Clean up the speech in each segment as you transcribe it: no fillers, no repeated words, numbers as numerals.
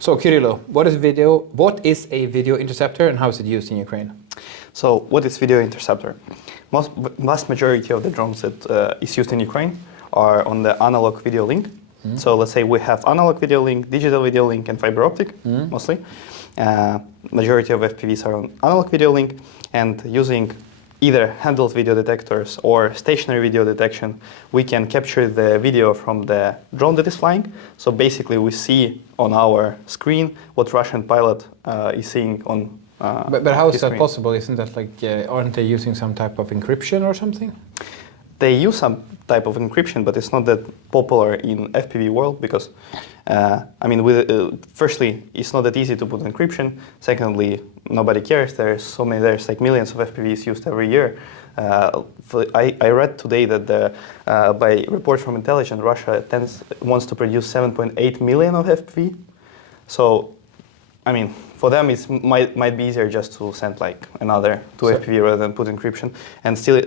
So Kyrylo, what is a video interceptor and how is it used in Ukraine? So what is video interceptor? Vast majority of the drones that is used in Ukraine are on the analog video link. So let's say we have analog video link, digital video link, and fiber optic mostly. Majority of FPVs are on analog video link, and using either handheld video detectors or stationary video detection, we can capture the video from the drone that is flying. So basically we see on our screen what Russian pilot is seeing on But how is that possible? Isn't that like, aren't they using some type of encryption or something? They use some type of encryption, but it's not that popular in FPV world because, firstly, it's not that easy to put encryption. Secondly, nobody cares. There's like millions of FPVs used every year. I read today that by reports from intelligence, Russia wants to produce 7.8 million of FPV. So, for them it might be easier just to send like another to FPV rather than put encryption. And still,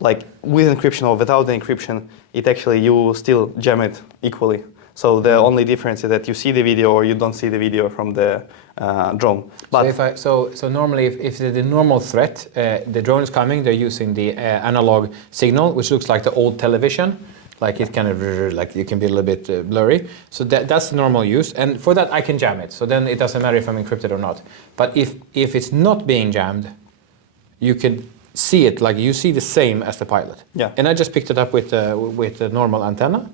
like with encryption or without the encryption, you still jam it equally. So the only difference is that you see the video or you don't see the video from the drone. But so normally, if the normal threat, the drone is coming, they're using the analog signal, which looks like the old television. Like it kind of like you can be a little bit blurry. So that's the normal use, and for that I can jam it. So then it doesn't matter if I'm encrypted or not. But if it's not being jammed, you can see it, like you see the same as the pilot. Yeah. And I just picked it up with the normal antenna.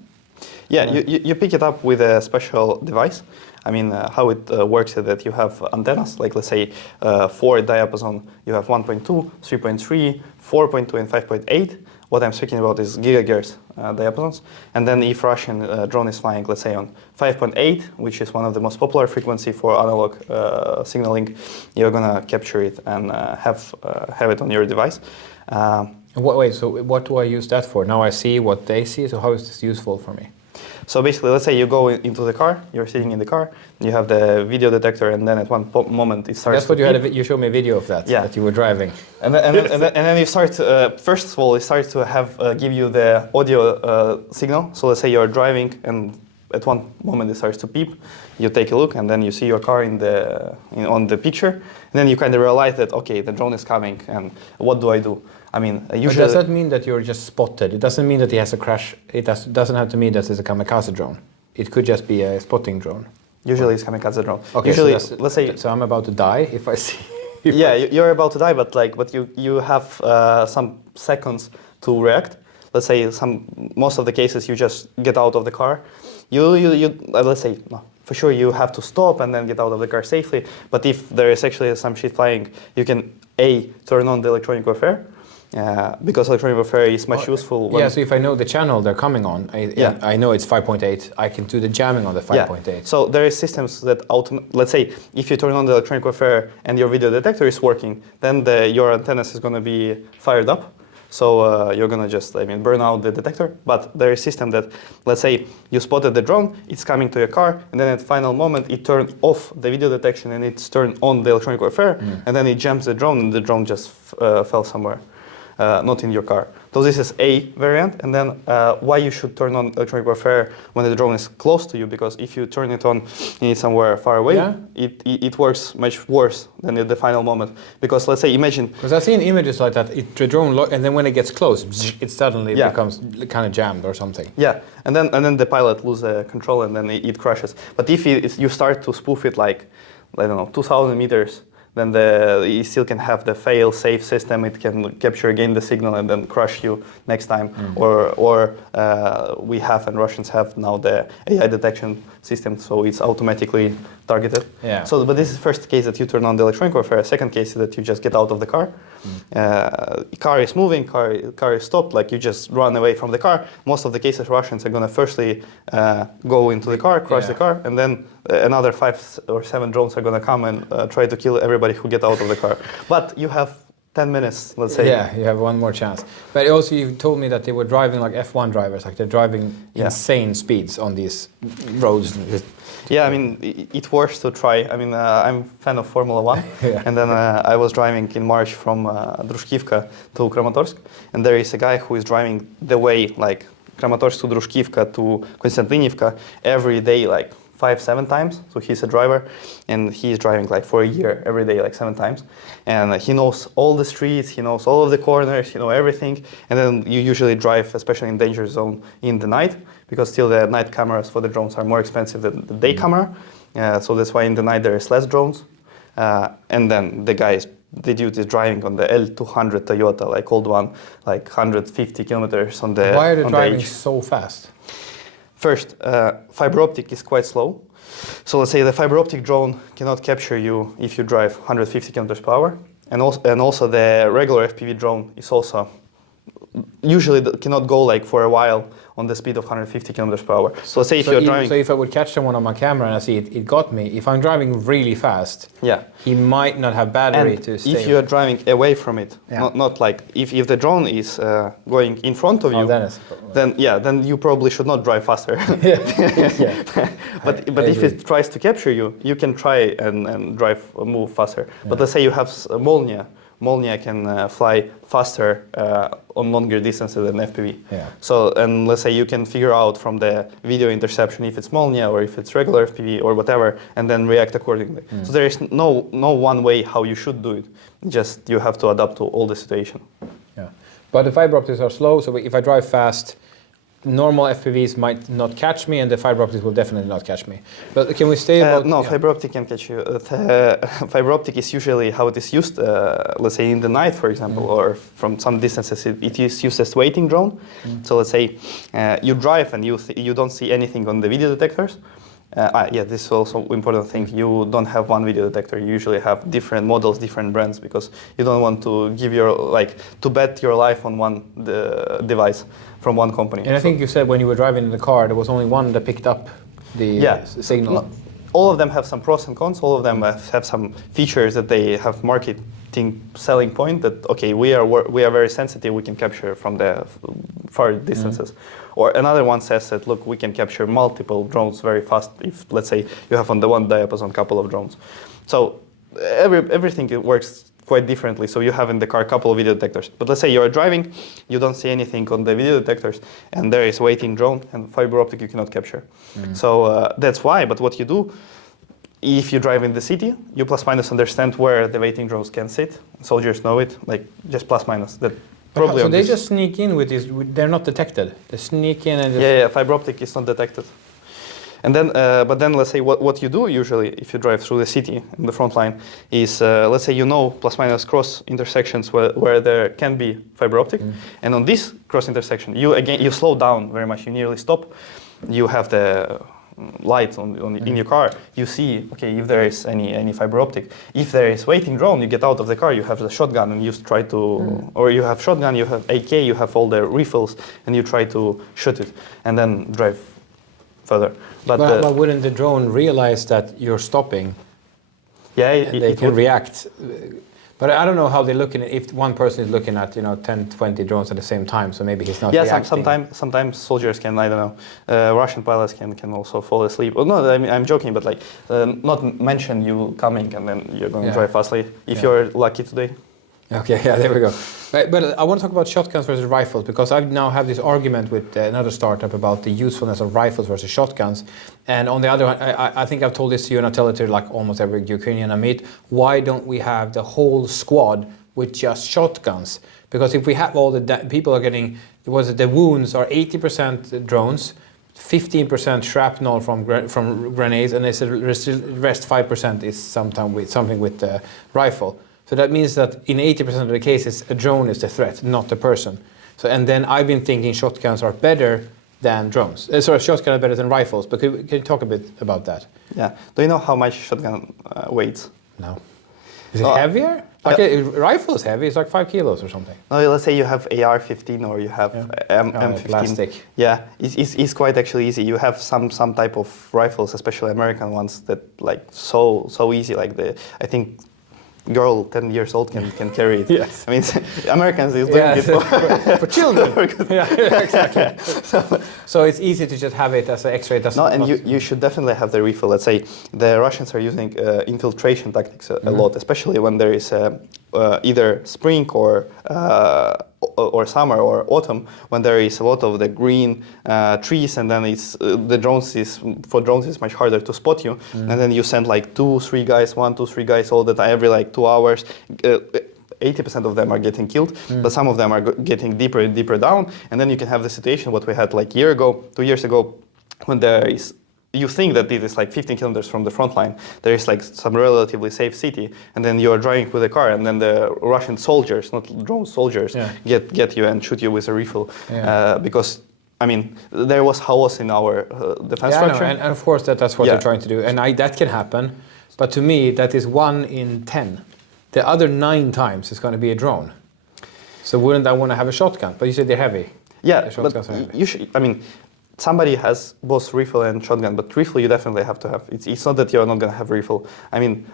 Yeah, you pick it up with a special device. How it works is that you have antennas, like let's say for diapason, you have 1.2, 3.3, 4.2, and 5.8. What I'm speaking about is gigahertz diapasons. And then if Russian drone is flying, let's say on 5.8, which is one of the most popular frequency for analog signaling, you're gonna capture it and have it on your device. So what do I use that for? Now I see what they see, so how is this useful for me? So basically, let's say you go into the car, you're sitting in the car, you have the video detector, and then at one moment it starts. That's what you showed me a video of that. Yeah. That you were driving. And then you start. First of all, it starts to give you the audio signal. So let's say you're driving, and at one moment it starts to beep. You take a look, and then you see your car on the picture, and then you kind of realize that okay, the drone is coming, and what do I do? Usually. But does that mean that you're just spotted? It doesn't mean that he has a crash. It doesn't have to mean that it's a kamikaze drone. It could just be a spotting drone. Usually it's kamikaze drone. Okay, usually, let's say. So I'm about to die if I see. You're about to die, but you have some seconds to react. Let's say most of the cases you just get out of the car. Let's say no. For sure, you have to stop and then get out of the car safely. But if there is actually some shit flying, you can turn on the electronic warfare. Because electronic warfare is much useful. So if I know the channel they're coming on, I know it's 5.8, I can do the jamming on the 5.8. Yeah. So there is systems that let's say if you turn on the electronic warfare and your video detector is working, then your antennas is going to be fired up. So you're going to just burn out the detector. But there is a system that, let's say you spotted the drone, it's coming to your car, and then at the final moment it turned off the video detection and it's turned on the electronic warfare, and then it jams the drone and the drone just fell somewhere. Not in your car. So this is a variant, and then why you should turn on electronic warfare when the drone is close to you, because if you turn it on somewhere far away, it works much worse than at the final moment. Because let's say, imagine... Because I've seen images like that, the drone, and then when it gets close, it suddenly becomes kind of jammed or something. Yeah, and then the pilot loses control and then it crashes. But if you start to spoof it like, I don't know, 2,000 meters, then you still can have the fail-safe system. It can capture again the signal and then crush you next time. Or we have, and Russians have now, the AI detection system, so it's automatically targeted. Yeah. So, but this is the first case that you turn on the electronic warfare. Second case is that you just get out of the car. Car is moving, car is stopped, like you just run away from the car. Most of the cases, Russians are going to firstly go into the car, crush the car, and then another 5 or 7 drones are going to come and try to kill everybody who get out of the car. But you have 10 minutes, let's say. Yeah, you have one more chance. But also you told me that they were driving like F1 drivers, like they're driving insane speeds on these roads. Yeah, it works to try. I'm a fan of Formula 1, and then I was driving in March from Drushkivka to Kramatorsk, and there is a guy who is driving the way like Kramatorsk to Drushkivka to Konstantinivka every day, like 7 times. So he's a driver, and he's driving like for a year every day, like 7 times. And he knows all the streets, he knows all of the corners, he knows everything. And then you usually drive, especially in danger zone, in the night, because still the night cameras for the drones are more expensive than the day camera. So that's why in the night there is less drones. And then the dude is driving on the L200 Toyota, like old one, like 150 kilometers on the. Why are they on driving the edge. so fast? First, fiber optic is quite slow. So let's say the fiber optic drone cannot capture you if you drive 150 kilometers per hour. And also the regular FPV drone is also usually cannot go like for a while on the speed of 150 kilometers per hour. So let's say if you're driving. So if I would catch someone on my camera and I see it got me, if I'm driving really fast, yeah, he might not have battery and to stay. if you're driving away from it, Yeah. not like if the drone is going in front of you, then you probably should not drive faster. Yeah. But I if agree. it tries to capture you, you can try and move faster. Yeah. But let's say you have Molnia. Molnia can fly faster on longer distances than FPV. Yeah. So, and let's say you can figure out from the video interception if it's Molnia or if it's regular FPV or whatever, and then react accordingly. So there is no one way how you should do it. Just you have to adapt to all the situation. Yeah. But the fiber optics are slow, so if I drive fast, normal FPVs might not catch me, and the fiber optics will definitely not catch me. But can we stay about... No, fiber optic can catch you. Fiber optic is usually how it is used, let's say in the night, for example, or from some distances, it is used as waiting drone. So let's say you drive and you don't see anything on the video detectors. Yeah, this is also important thing. You don't have one video detector. You usually have different models, different brands, because you don't want to give to bet your life on one device from one company. And I think you said when you were driving in the car, there was only one that picked up the signal. No, all of them have some pros and cons. All of them have some features that they have marketing selling point that, okay, we are very sensitive, we can capture from the far distances. Or another one says that, look, we can capture multiple drones very fast if, let's say, you have on the one diapason a couple of drones. So everything works quite differently. So you have in the car a couple of video detectors. But let's say you're driving, you don't see anything on the video detectors, and there is waiting drone and fiber optic you cannot capture. So that's why. But what you do, if you drive in the city, you plus minus understand where the waiting drones can sit. Soldiers know it, like just plus minus. That probably. So they just sneak in with this. They're not detected. They sneak in and just. Yeah, fiber optic is not detected. And then, but then let's say what you do usually if you drive through the city in the front line is, let's say plus minus cross intersections where there can be fiber optic. And on this cross intersection, you slow down very much, you nearly stop. You have the light in your car, you see, okay, if there is any fiber optic. If there is waiting drone, you get out of the car, you have the shotgun and you try to, or you have shotgun, you have AK, you have all the refills, and you try to shoot it and then drive further. But wouldn't the drone realize that you're stopping? Yeah, they can react. But I don't know how they're looking at, if one person is looking at 10, 20 drones at the same time, so maybe he's not reacting. Sometimes soldiers can, I don't know, Russian pilots can also fall asleep. Well, no, I mean, I'm joking, but like, not mention you coming and then you're going to drive fastly, if you're lucky today. Okay, yeah, there we go. But I want to talk about shotguns versus rifles, because I now have this argument with another startup about the usefulness of rifles versus shotguns. And on the other hand, I think I've told this to you and I tell it to like almost every Ukrainian I meet. Why don't we have the whole squad with just shotguns? Because if we have all the people are getting, the wounds are 80% drones, 15% shrapnel from grenades, and the rest 5% is something with the rifle. So that means that in 80% of the cases, a drone is the threat, not the person. So, and then I've been thinking shotguns are better than drones. Shotguns are better than rifles. But can you talk a bit about that? Yeah. Do you know how much shotgun weighs? No. Is it heavier? Like a rifle is heavy. It's like 5 kilos or something. No, let's say you have AR-15 or you have M15. Plastic. Yeah, it's quite actually easy. You have some type of rifles, especially American ones, that like so easy. Like I think girl 10 years old can carry it. Yes. I mean, Americans is doing it for children. Yeah, exactly. So it's easy to just have it as an X-ray. No, and you should definitely have the refill. Let's say the Russians are using infiltration tactics a lot, especially when there is either spring or or summer or autumn, when there is a lot of the green trees, and then it's the drones is much harder to spot you, and then you send like 2-3 guys, 1-2-3 guys all the time, every like 2 hours. 80% of them are getting killed, but some of them are getting deeper and deeper down, and then you can have the situation what we had like 2 years ago, when you think that it is like 15 kilometers from the front line, there is like some relatively safe city, and then you are driving with a car, and then the Russian soldiers, not drone soldiers, get you and shoot you with a rifle, because I mean, there was chaos in our defense structure. And of course that's what they're trying to do, and that can happen, but to me that is 1 in 10. The other 9 times is going to be a drone. So wouldn't I want to have a shotgun? But you said they're heavy. Yeah, but you should. I mean, somebody has both rifle and shotgun, but rifle you definitely have to have. It's not that you're not going to have rifle. I mean,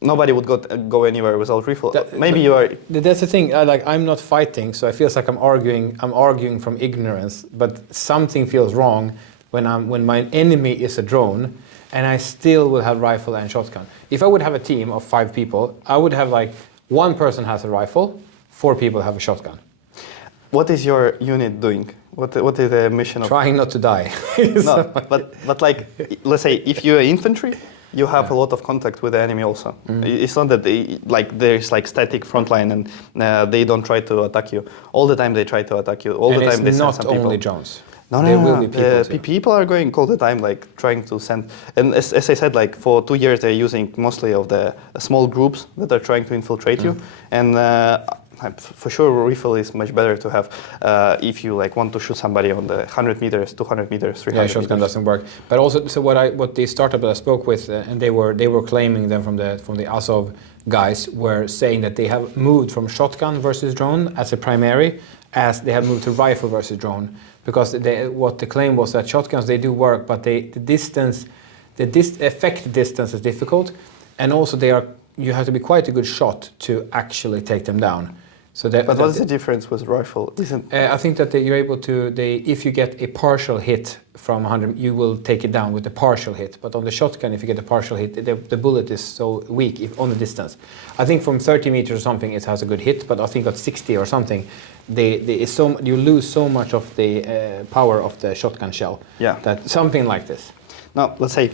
nobody would go anywhere without rifle. Maybe you are. That's the thing. I'm not fighting, so I feel like I'm arguing from ignorance. But something feels wrong when my enemy is a drone, and I still will have rifle and shotgun. If I would have a team of 5 people, I would have like 1 person has a rifle, 4 people have a shotgun. What is your unit doing? What is the mission of? Trying not to die. No, but like, let's say if you're infantry, you have a lot of contact with the enemy also. It's not that there's like static front line and they don't try to attack you. All the time they try to attack you. All the time they send some people. Not only drones. No, will be people. People are going all the time, like trying to send. And as I said, like for 2 years they're using mostly of the small groups that are trying to infiltrate you. And for sure, rifle is much better to have if you like want to shoot somebody on the 100 meters, 200 meters, 300 meters. Shotgun doesn't work. But also, so what the startup that I spoke with, and they were claiming them from the Azov guys were saying that they have moved from shotgun versus drone as a primary, as they have moved to rifle versus drone. Because what the claim was that shotguns, they do work, but the effect distance is difficult, and also you have to be quite a good shot to actually take them down. So but what is the difference with rifle? I think that you're able to, if you get a partial hit from 100, you will take it down with a partial hit. But on the shotgun, if you get a partial hit, the bullet is so weak on the distance. I think from 30 meters or something, it has a good hit, but I think at 60 or something, you lose so much of the power of the shotgun shell. Yeah. That something like this. Now, let's say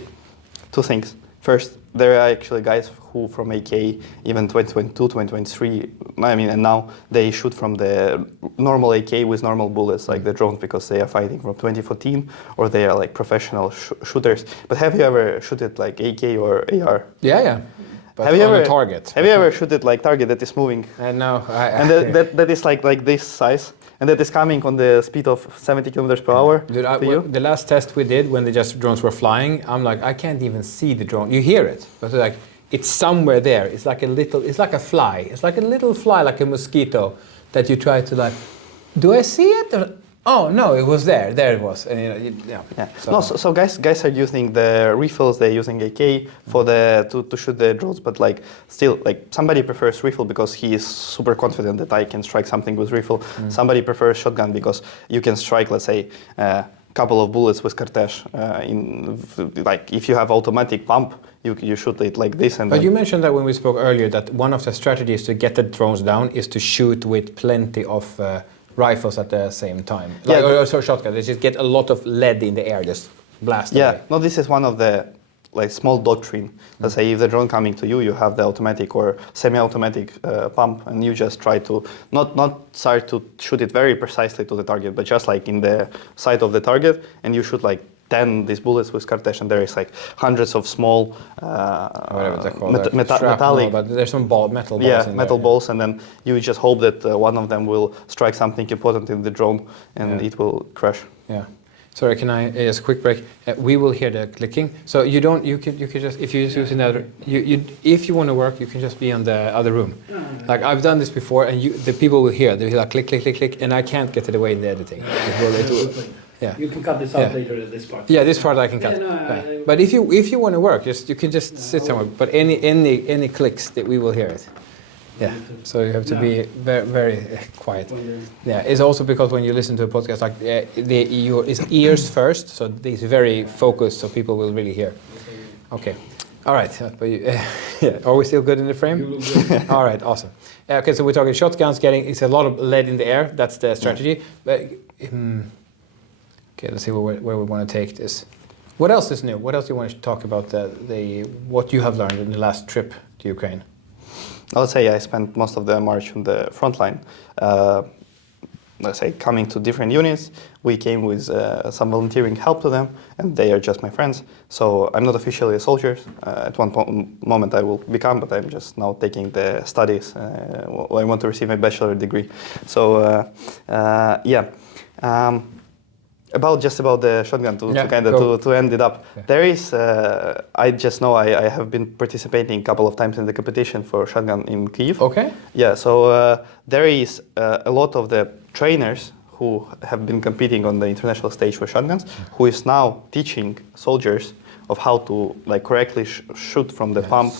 2 things. First, there are actually guys who from AK, even 2022, 2023, I mean, and now they shoot from the normal AK with normal bullets, like the drones, because they are fighting from 2014, or they are like professional shooters. But have you ever shooted like AK or AR? Yeah. But have you ever target? Have you ever shooted like target that is moving? No. And that is like this size? And that is coming on the speed of 70 kilometers per hour. Dude, the last test we did when the drones were flying, I'm like, I can't even see the drone. You hear it, but like it's somewhere there. It's like a fly. It's like a little fly, like a mosquito, that you try to like. Do I see it? Oh no, it was there. There it was. And So guys are using the rifles. They're using AK for to shoot the drones. But like still, like somebody prefers rifle because he is super confident that I can strike something with rifle. Somebody prefers shotgun because you can strike, let's say, a couple of bullets with Cortege. Like if you have automatic pump, you shoot it like this. But you mentioned that when we spoke earlier that one of the strategies to get the drones down is to shoot with plenty of rifles at the same time. So shotgun, they just get a lot of lead in the air, just blast away. No, this is one of the like small doctrine. Let's say if the drone coming to you, you have the automatic or semi-automatic pump, and you just try to not start to shoot it very precisely to the target, but just like in the side of the target, and you shoot like 10 these bullets with Cortege, and there is like hundreds of small whatever they call metallic, but there's some metal balls. Yeah, metal balls, and then you just hope that one of them will strike something important in the drone, and it will crash. Yeah. Sorry, can I just a quick break? We will hear the clicking. So you can just if you use another if you want to work, you can just be on the other room. Like I've done this before, and the people will hear. They'll hear like click, click, click, click, and I can't get it away in the editing. It will. Yeah. You can cut this out later. This part. Yeah, this part I can cut. But if you want to work, you can just sit somewhere. But any clicks that we will hear it. Yeah. So you have to be very very quiet. Yeah. It's also because when you listen to a podcast, like your ears first, so these very focused, so people will really hear. Okay. All right, but yeah, are we still good in the frame? You look good. All right, awesome. Okay, so we're talking shotguns. It's a lot of lead in the air. That's the strategy. But okay, let's see where we want to take this. What else is new? What else do you want to talk about? What you have learned in the last trip to Ukraine? I would say I spent most of the March on the front line. Let's say coming to different units, we came with some volunteering help to them, and they are just my friends. So I'm not officially a soldier. At one moment I will become, but I'm just now taking the studies. I want to receive my bachelor degree. So yeah. About the shotgun to end it up. Yeah. There is, I just know I have been participating a couple of times in the competition for shotgun in Kyiv. Okay. Yeah, so there is a lot of the trainers who have been competing on the international stage for shotguns, who is now teaching soldiers of how to like correctly shoot from the pump,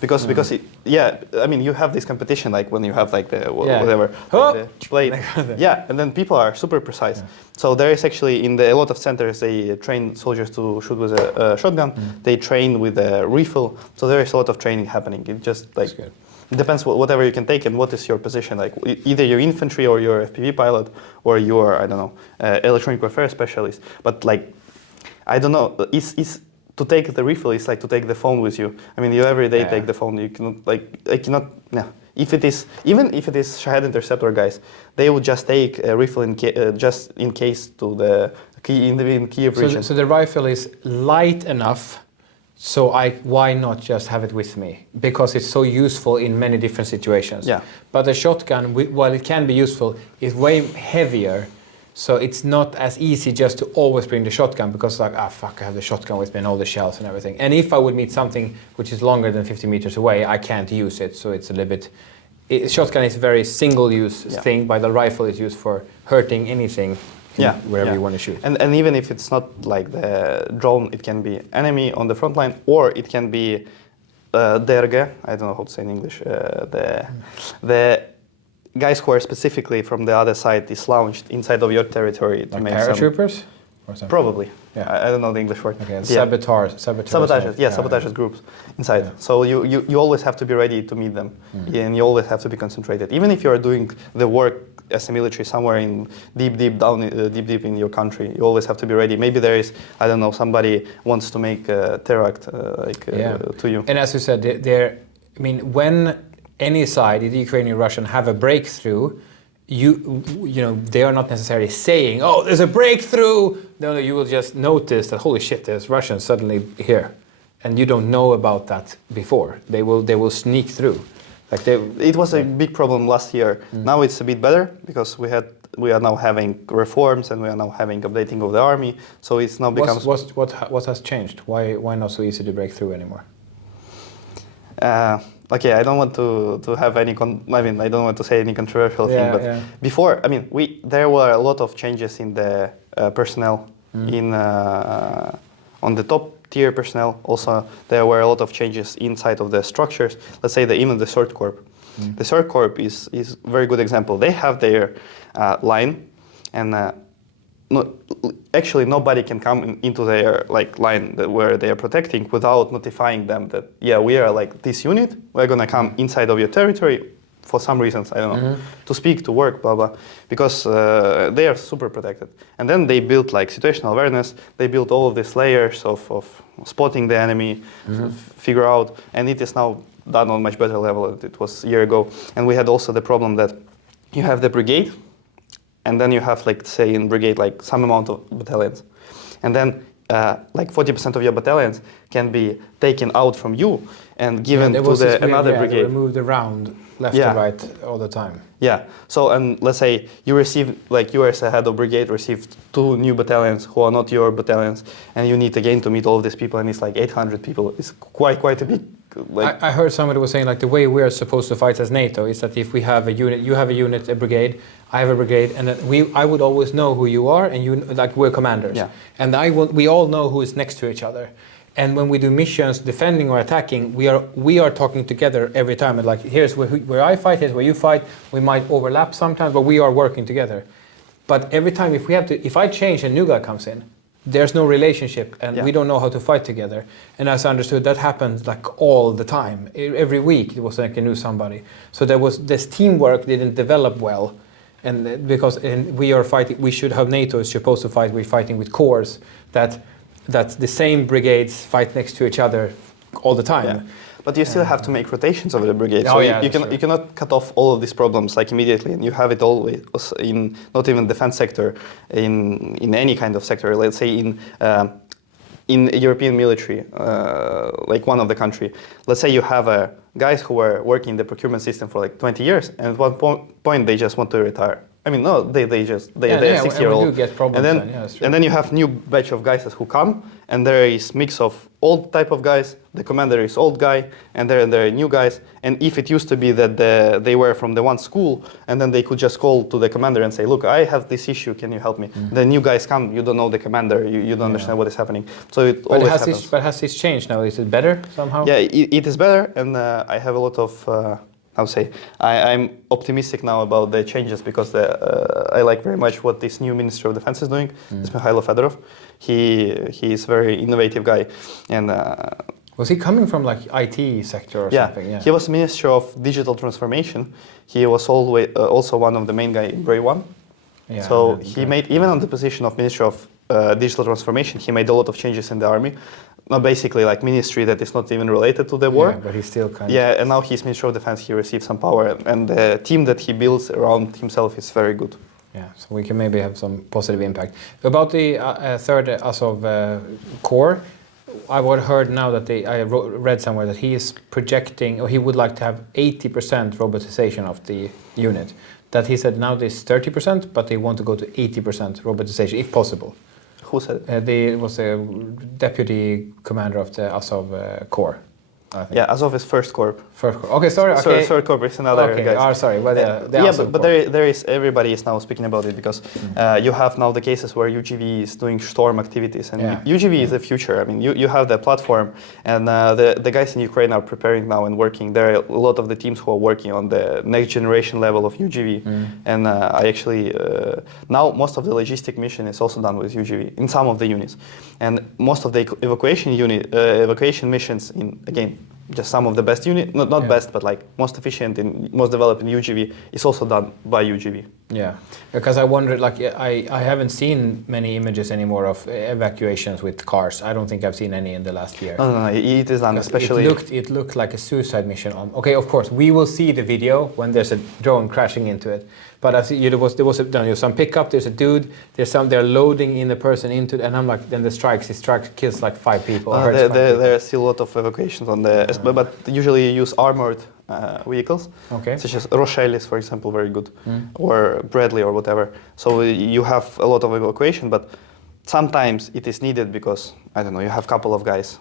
because it, yeah, I mean you have this competition like when you have like the whatever like the blade, yeah, and then people are super precise. Yeah. So there is actually in a lot of centers they train soldiers to shoot with a shotgun. They train with a rifle. So there is a lot of training happening. It just like it depends whatever you can take and what is your position. Like either you're infantry or you're FPV pilot or you're I don't know electronic warfare specialist. But like I don't know, it's to take the rifle is like to take the phone with you. I mean, you every day take the phone. You cannot I cannot. No. If it is even if it is Shahed interceptor guys, they would just take a rifle just in case to the Kyiv region. So the rifle is light enough. So why not just have it with me? Because it's so useful in many different situations. Yeah. But the shotgun, while it can be useful, is way heavier. So it's not as easy just to always bring the shotgun because like, fuck, I have the shotgun with me and all the shells and everything. And if I would meet something which is longer than 50 meters away, I can't use it. So it's a little bit, shotgun is a very single-use thing, but the rifle is used for hurting anything wherever you want to shoot. And even if it's not like the drone, it can be enemy on the front line, or it can be DRG, I don't know how to say in English, the guys who are specifically from the other side is launched inside of your territory to like make paratroopers? Probably. Yeah. I don't know the English word. Okay, sabotages, sabotages groups inside. Yeah. So you always have to be ready to meet them, and you always have to be concentrated. Even if you are doing the work as a military somewhere in deep in your country, you always have to be ready. Maybe there is, I don't know, somebody wants to make a terror act to you. And as you said, I mean, when any side, either Ukrainian or Russian, have a breakthrough, you know, they are not necessarily saying, "Oh, there's a breakthrough." No, you will just notice that, holy shit, there's Russians suddenly here, and you don't know about that before. They will sneak through. Like it was a big problem last year. Now it's a bit better because we are now having reforms and we are now having updating of the army. So it's now becomes. What has changed? Why not so easy to break through anymore? Okay, I don't want to have any. I don't want to say any controversial thing, but before, I mean, there were a lot of changes in the personnel on the top tier personnel. Also, there were a lot of changes inside of the structures. Let's say even the third corps. The third corps is a very good example. They have their line, and actually nobody can come into their line where they are protecting without notifying them that we are like this unit. We're gonna come inside of your territory for some reasons, I don't know, to speak, to work, blah blah, because they are super protected. And then they built like situational awareness. They built all of these layers of spotting the enemy, figure out, and it is now done on much better level than it was a year ago. And we had also the problem that you have the brigade. And then you have, like, say, in brigade, like some amount of battalions, and then like 40% of your battalions can be taken out from you and given to another brigade. They moved around left and right all the time. Yeah. So, and let's say you receive, like you as a head of brigade received 2 new battalions who are not your battalions, and you need again to meet all of these people, and it's like 800 people. It's quite a big. Like, I heard somebody was saying like the way we are supposed to fight as NATO is that if we have a unit, you have a unit, a brigade, I have a brigade, and I would always know who you are, and you like we're commanders, and we all know who is next to each other, and when we do missions, defending or attacking, we are talking together every time, and like here's where I fight, here's where you fight. We might overlap sometimes, but we are working together. But every time if I change and a new guy comes in, there's no relationship, and Yeah. we don't know how to fight together. And as I understood, that happened like all the time. Every week it was like a new somebody. So there was this teamwork didn't develop well, and because we are fighting, we should have NATO is supposed to fight. We're fighting with corps that the same brigades fight next to each other all the time. Yeah. But you still have to make rotations over the brigade. Oh, So yeah, you that's you cannot cut off all of these problems like immediately, and you have it always in not even defense sector, in any kind of sector. Let's say in European military, like one of the country. Let's say you have guys who were working in the procurement system for like 20 years, and at one point they just want to retire. I mean, no, they're 60-year-old. We do get problems and then, yeah, that's true. and then you have new batch of guys who come, and there is mix of old type of guys. The commander is old guy, and there are new guys. And if it used to be that they were from the one school, and then they could just call to the commander and say, "Look, I have this issue. Can you help me?" The new guys come. You don't know the commander. You don't understand what is happening. So it always happens. But has this changed now? Is it better somehow? Yeah, it is better, and I have a lot of. How to say? I'm optimistic now about the changes because I like very much what this new Minister of Defense is doing. It's Mikhailo Fedorov. He is a very innovative guy, and. Was he coming from like IT sector or something? Yeah, he was Minister of Digital Transformation. He was always also one of the main guy in Brave One. Yeah, So he made, even on the position of Minister of Digital Transformation, he made a lot of changes in the army. Not basically like ministry that is not even related to the war. Yeah, but he's still kind of... Yeah, and now he's Minister of Defense, he received some power, and the team that he builds around himself is very good. Yeah, so we can maybe have some positive impact. About the third Azov Corps, I would heard now that I read somewhere that he is projecting, or he would like to have 80% robotization of the unit. That he said now there's 30%, but they want to go to 80% robotization if possible. Who said it? It was the deputy commander of the Azov Corps. I think. Yeah, Azov is first corps. First Corps. Okay, sorry. Okay. Third corps is another okay. guys. Oh, sorry. Well, the yeah, Azov but Corps. there is everybody is now speaking about it because you have now the cases where UGV is doing storm activities, and UGV is the future. I mean, you have the platform, and the guys in Ukraine are preparing now and working. There are a lot of the teams who are working on the next generation level of UGV, and I actually now most of the logistic mission is also done with UGV in some of the units, and most of the evacuation missions in again. Just some of the best unit, not best, but like most efficient and most developed in UGV is also done by UGV. Yeah, because I wondered, like I haven't seen many images anymore of evacuations with cars. I don't think I've seen any in the last year. No, it is done, especially. It looked like a suicide mission. Okay, of course, we will see the video when there's a drone crashing into it. But I see there was some pickup. There's a dude. They're loading in the person into it, and I'm like, then the strikes kills like 5 people. There are still a lot of evacuations on the, but usually you use armored vehicles, such as Rochellis, for example, very good, or Bradley or whatever. So you have a lot of evacuation, but sometimes it is needed because, I don't know, you have a couple of guys,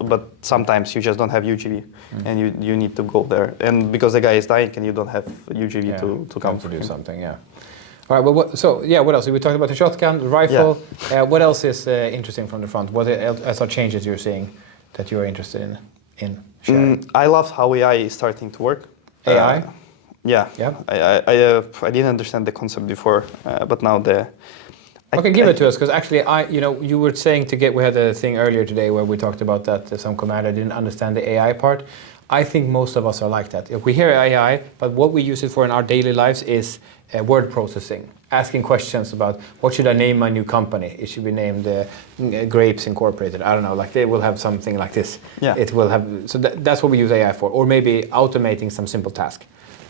but sometimes you just don't have UGV and you need to go there. And because the guy is dying and you don't have UGV to come to do something, yeah. All right, well, what else? We talked about the shotgun, the rifle. Yeah. What else is interesting from the front? What else are changes you're seeing that you're interested in sharing? I love how AI is starting to work. AI? Yeah. I didn't understand the concept before, but now Okay, give it to us, because actually, you were saying we had a thing earlier today where we talked about that some commander didn't understand the AI part. I think most of us are like that. If we hear AI, but what we use it for in our daily lives is word processing, asking questions about what should I name my new company? It should be named Grapes Incorporated. I don't know, like they will have something like this. Yeah. It will have. So that's what we use AI for, or maybe automating some simple task.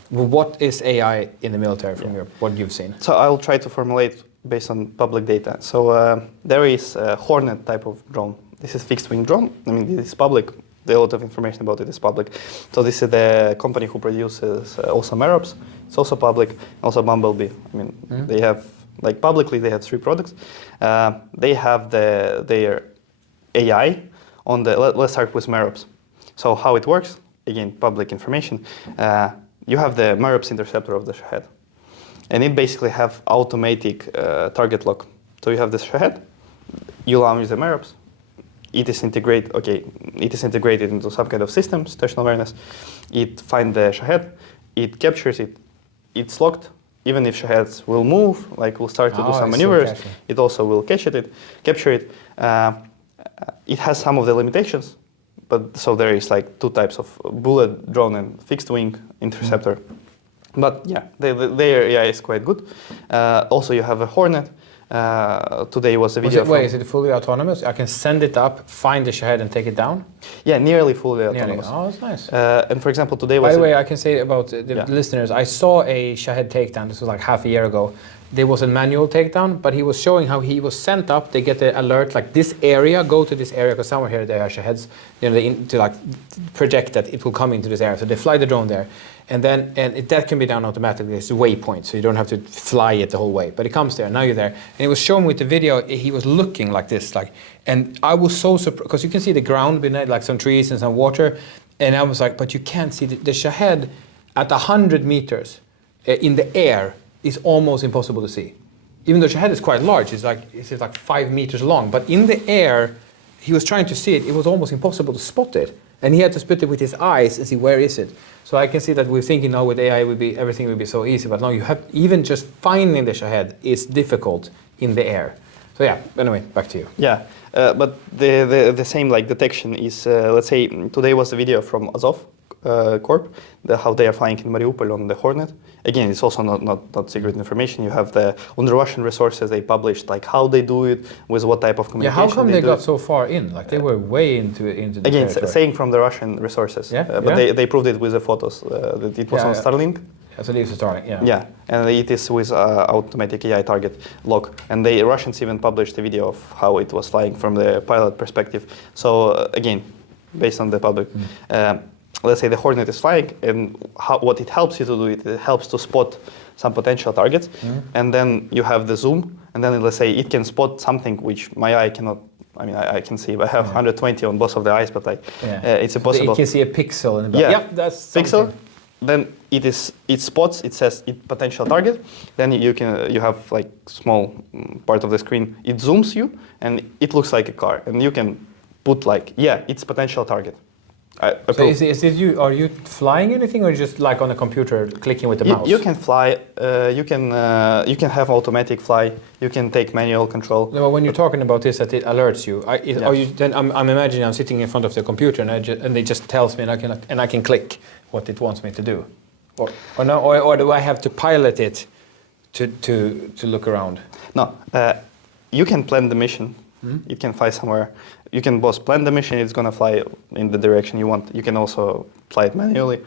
What is AI in the military from what you've seen? So I'll try to formulate based on public data. So there is a Hornet type of drone. This is fixed wing drone. I mean, this is public. A lot of information about it is public. So this is the company who produces also Merops. It's also public. Also Bumblebee. I mean, they have, like publicly, they have 3 products. They have their AI on the, let's start with Merops. So how it works, again, public information. You have the Merops interceptor of the Shahed. And it basically have automatic target lock. So you have this Shahed, you launch the Merops, it is integrated into some kind of system, situational awareness. It finds the Shahed, it captures it, it's locked, even if shaheds will move, like will start to do some it's so maneuvers, catchy. it also will capture it. It has some of the limitations, but so there is like two types of bullet drone and fixed wing interceptor. But yeah, their AI is quite good. Also, you have a Hornet. Today was a video. Wait, is it fully autonomous? I can send it up, find the Shahed, and take it down? Yeah, nearly fully Nearly. autonomous. Oh, that's nice. And for example, today was. By the way, I can say about the Yeah. listeners, I saw a Shahed takedown. This was like half a year ago. There was a manual takedown, but he was showing how he was sent up. They get the alert like this area, go to this area, because somewhere here there are Shaheds. You know, to like project that it will come into this area. So they fly the drone there, and then that can be done automatically. It's a waypoint, so you don't have to fly it the whole way. But it comes there. Now you're there, and it was shown with the video. He was looking like this, like, and I was so surprised because you can see the ground beneath, like some trees and some water, and I was like, but you can't see the Shahed at 100 meters in the air. Is almost impossible to see. Even though Shahed is quite large, it's like 5 meters long, but in the air, he was trying to see it, it was almost impossible to spot it. And he had to spot it with his eyes and see where is it. So I can see that we're thinking now with AI everything would be so easy, but now you have, even just finding the Shahed is difficult in the air. So yeah, anyway, back to you. Yeah, but the same like detection is, let's say today was a video from Azov Corp, how they are flying in Mariupol on the Hornet. Again, it's also not secret information. You have on the Russian resources they published like how they do it, with what type of communication. Yeah, how come they do got it. so far in? Like they were way into the Again, territory. saying from the Russian resources. Yeah? But they proved it with the photos that it was on Starlink. Yeah, so this is Starlink, yeah. Yeah, and it is with automatic AI target lock. And the Russians even published a video of how it was flying from the pilot perspective. So again, based on the public. Let's say the Hornet is flying, and what it helps you to do, it helps to spot some potential targets, and then you have the zoom, and then let's say it can spot something which my eye cannot. I mean, I can see. I have 120 on both of the eyes, but like it's impossible. You can see a pixel in the yeah, yep, that's something. Pixel. Then it spots. It says potential target. Then you have like small part of the screen. It zooms you, and it looks like a car, and you can put like it's potential target. So is it you? Are you flying anything, or just like on a computer clicking with the mouse? You can fly. You can have automatic fly. You can take manual control. No, when you're talking about this, that it alerts you. Are you? Then I'm imagining I'm sitting in front of the computer, and it just tells me, and I can click what it wants me to do, or do I have to pilot it to look around? No, you can plan the mission. It can fly somewhere. You can both plan the mission, it's going to fly in the direction you want. You can also fly it manually.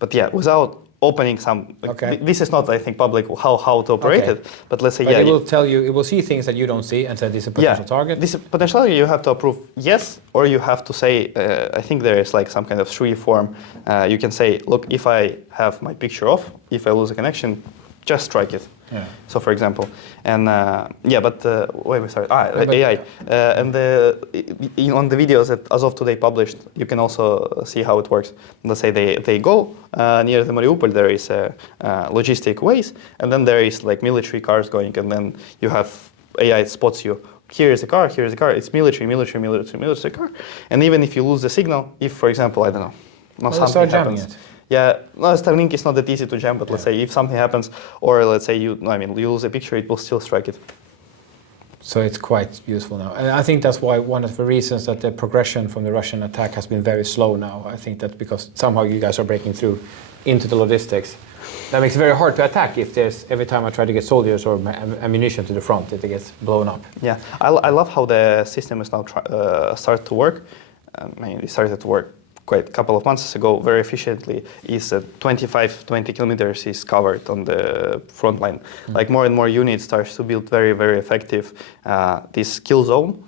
But yeah, without opening some... Okay. This is not, I think, public how to operate it. But let's say, but it will tell you, it will see things that you don't see and say this is a potential target. This potential target, you have to approve yes, or you have to say, I think there is like some kind of free form. You can say, look, if I have my picture off, if I lose a connection, just strike it. Yeah. So, for example, and wait, we started. AI, and on the videos that Azov today published, you can also see how it works. Let's say they go near the Mariupol. There is logistic ways, and then there is like military cars going, and then you have AI spots you. Here is a car. Here is a car. It's military car. And even if you lose the signal, if for example, I don't know, something happens. Yeah, no, Starlink is not that easy to jam, but let's say if something happens, or let's say you lose a picture, it will still strike it. So it's quite useful now. And I think that's why one of the reasons that the progression from the Russian attack has been very slow now. I think that because somehow you guys are breaking through into the logistics. That makes it very hard to attack if every time I try to get soldiers or ammunition to the front, it gets blown up. Yeah, I love how the system is now started to work. It started to work quite a couple of months ago very efficiently. Is 20 kilometers is covered on the front line. Like more and more units starts to build very, very effective this kill zone,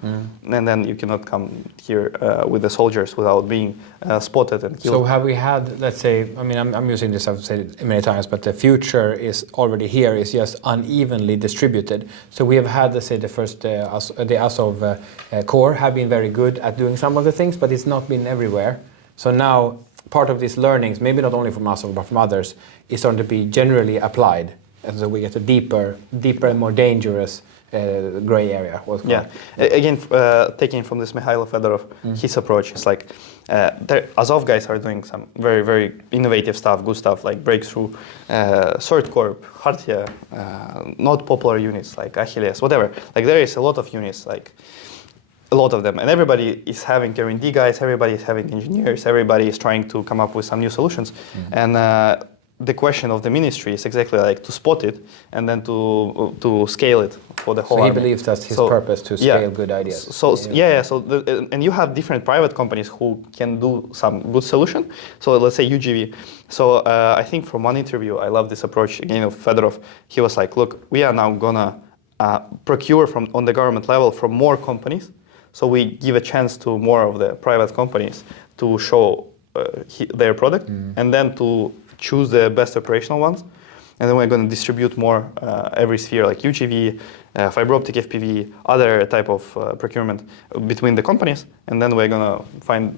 and then you cannot come here with the soldiers without being spotted and killed. So have we had, let's say, I mean, I'm using this, I've said it many times, but the future is already here, is just unevenly distributed. So we have had, let's say, the first, the Azov Corps have been very good at doing some of the things, but it's not been everywhere. So now part of these learnings, maybe not only from Azov but from others, is starting to be generally applied. And so we get a deeper and more dangerous gray area. What's called. Yeah. Again, taking from this Mikhailo Fedorov, his approach is like Azov guys are doing some very, very innovative stuff, good stuff like Breakthrough, Third Corps, Hartia, not popular units like Achilles, whatever. Like there is a lot of units, like a lot of them, and everybody is having R&D guys, everybody is having engineers, everybody is trying to come up with some new solutions, and the question of the ministry is exactly like to spot it and then to scale it for the whole So he army. believes that's his So, purpose, to scale good ideas. So and you have different private companies who can do some good solution. So let's say UGV. So I think from one interview, I love this approach again of Fedorov. He was like, look, we are now gonna procure from on the government level from more companies. So we give a chance to more of the private companies to show their product and then to choose the best operational ones, and then we're going to distribute more every sphere like UGV, fiber optic FPV, other type of procurement between the companies, and then we're going to find,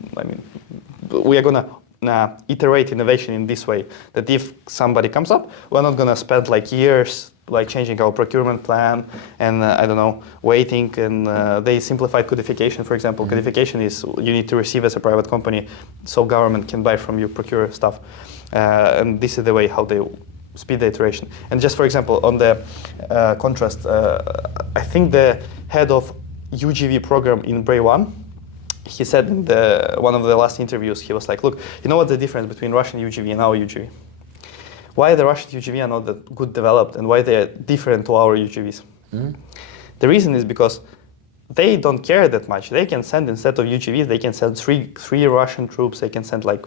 we are going to iterate innovation in this way, that if somebody comes up, we're not going to spend like years like changing our procurement plan and I don't know, waiting, and they simplified codification, for example. Codification is you need to receive as a private company so government can buy from you, procure stuff. And this is the way how they speed the iteration. And just for example, on the contrast, I think the head of UGV program in Bray 1, he said in one of the last interviews, he was like, look, you know what the difference between Russian UGV and our UGV? Why the Russian UGV are not that good developed and why they are different to our UGVs? The reason is because they don't care that much. They can send, instead of UGVs, they can send three Russian troops. They can send like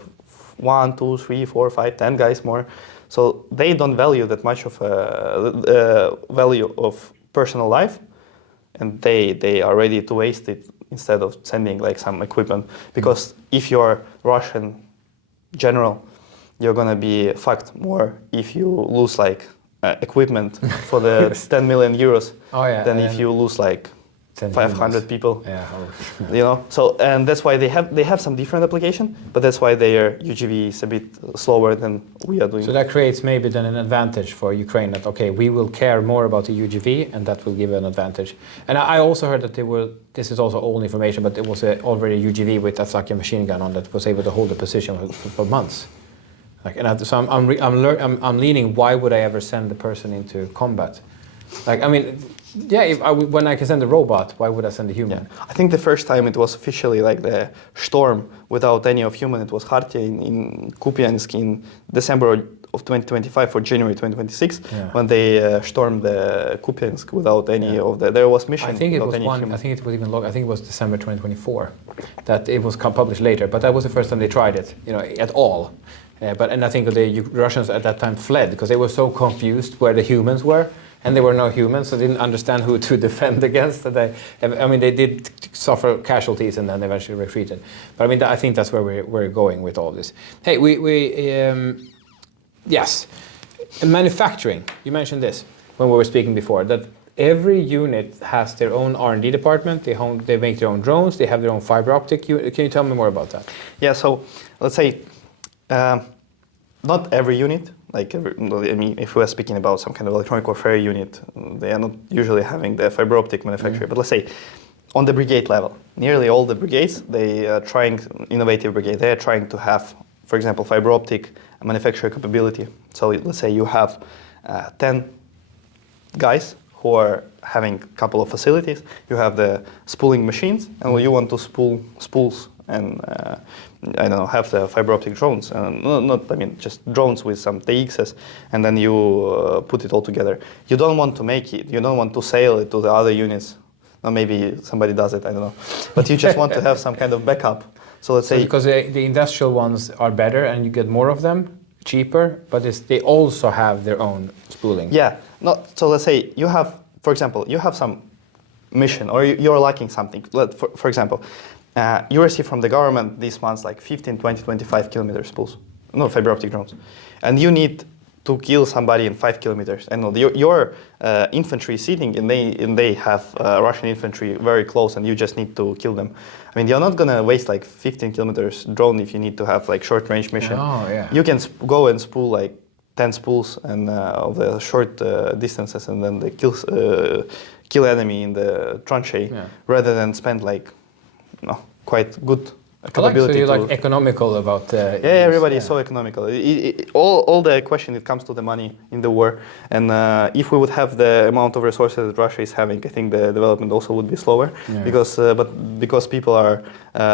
1, 2, 3, 4, 5, 10 guys more. So they don't value that much of value of personal life, and they are ready to waste it instead of sending like some equipment. Because if you're Russian general, you're gonna be fucked more if you lose like equipment for the 10 million euros than if you lose like 500 people. Yeah. You know, so and that's why they have some different application, but that's why their UGV is a bit slower than we are doing. So that creates maybe then an advantage for Ukraine, that okay, we will care more about the UGV, and that will give an advantage. And I also heard that this is also old information, but it was already a UGV with that's like a machine gun on that was able to hold the position for months. Like, and so I'm leaning. Why would I ever send the person into combat? Like, I mean, yeah. When I can send a robot, why would I send a human? Yeah. I think the first time it was officially like the Storm without any of human. It was Hartia in Kupiansk in December of 2025 or January 2026 when they stormed the Kupiansk without any of the. There was mission. I think it was human. I think it was even long. I think it was December 2024 that it was published later. But that was the first time they tried it, at all. And I think the Russians at that time fled because they were so confused where the humans were, and there were no humans, so they didn't understand who to defend against. They did suffer casualties and then eventually retreated. But I think that's where we're going with all this. Hey, yes, manufacturing. You mentioned this when we were speaking before, that every unit has their own R&D department. They make their own drones. They have their own fiber optic. Can you tell me more about that? Yeah. So let's say. Not every unit, if we are speaking about some kind of electronic warfare unit, they are not usually having the fiber optic manufacturer. But let's say on the brigade level, nearly all the brigades, they are trying, innovative brigade, they are trying to have, for example, fiber optic manufacturer capability. So let's say you have 10 guys who are having a couple of facilities. You have the spooling machines, and you want to spool spools and have the fiber optic drones, just drones with some TXs, and then you put it all together. You don't want to make it. You don't want to sell it to the other units. Or maybe somebody does it. I don't know. But you just want to have some kind of backup. So let's say because the industrial ones are better and you get more of them, cheaper, but they also have their own spooling. Yeah. So let's say you have, for example, you have some mission or you're lacking something. For example. You receive from the government these months like 15, 20, 25 kilometer spools, fiber optic drones. And you need to kill somebody in 5 kilometers. And your infantry is sitting and they have Russian infantry very close and you just need to kill them. You're not going to waste like 15 kilometers drone if you need to have like short range mission. Oh, yeah. You can go and spool like 10 spools and of the short distances and then they kill kill enemy in the tranchee rather than spend like quite good capability. So you're like economical about everybody is so economical. All the question, it comes to the money in the war, and if we would have the amount of resources that Russia is having, I think the development also would be slower because people are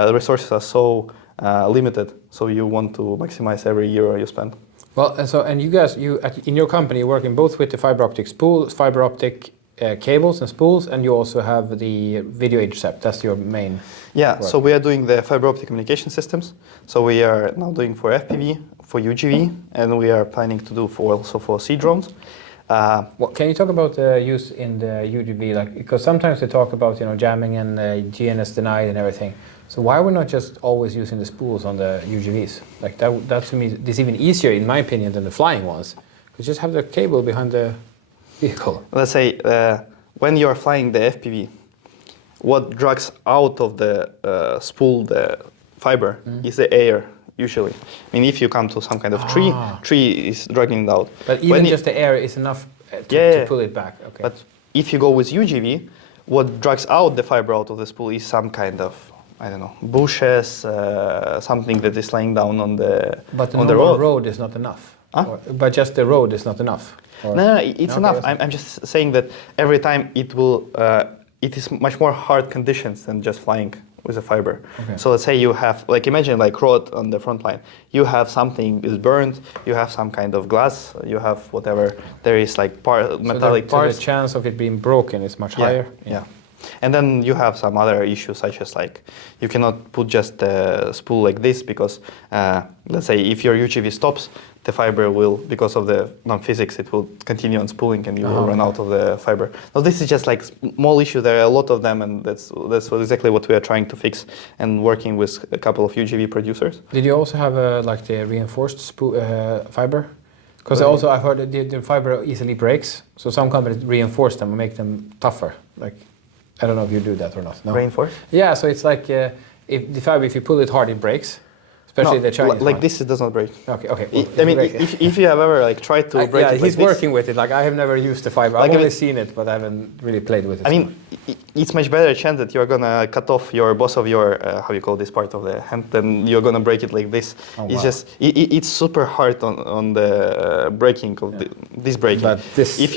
the resources are so limited, so you want to maximize every euro you spend. Well, and you guys, in your company, you're working both with the fiber optic spools, fiber optic cables and spools, and you also have the video intercept. That's your main. Yeah, work. so we are doing the fiber optic communication systems. So we are now doing for FPV, for UGV, and we are planning to do also for sea drones. Can you talk about the use in the UGV? Like, because sometimes they talk about jamming and GNS denied and everything. So why are we not just always using the spools on the UGVs? Like that to me is even easier, in my opinion, than the flying ones. Because just have the cable behind the vehicle. Let's say when you are flying the FPV, what drags out of the spool, the fiber, is the air, usually. I mean, if you come to some kind of tree is dragging it out. But even just the air is enough to pull it back. Okay. But if you go with UGV, what drags out the fiber out of the spool is some kind of, I don't know, bushes, something that is laying down on the But the on road is not enough. But just the road is not enough. No, it's enough. I'm just saying that every time it will, it is much more hard conditions than just flying with a fiber. Okay. So let's say you have, like imagine like road on the front line. You have something is burned, you have some kind of glass, you have whatever, there is like metallic parts. So the chance of it being broken is much higher? Yeah. And then you have some other issues such as like, you cannot put just the spool like this because let's say if your UGV stops, the fiber will, because of the non-physics, it will continue on spooling and you will run out of the fiber. Now this is just like small issue, there are a lot of them and that's exactly what we are trying to fix and working with a couple of UGV producers. Did you also have like the reinforced fiber? Because I've heard that the fiber easily breaks, so some companies reinforce them and make them tougher. Like, I don't know if you do that or not. No? Reinforce? Yeah, so it's like if the fiber, if you pull it hard, it breaks. Especially the Chinese like one. this, it does not break. Okay. I mean, if you have ever like tried to break it like he's this, working with it. Like I have never used the fiber. I've only seen it, but I haven't really played with it. I mean, it's much better chance that you're gonna cut off your boss of your how you call this part of the hand than you're gonna break it like this. It's just it's super hard on the breaking of this breaking. But this, if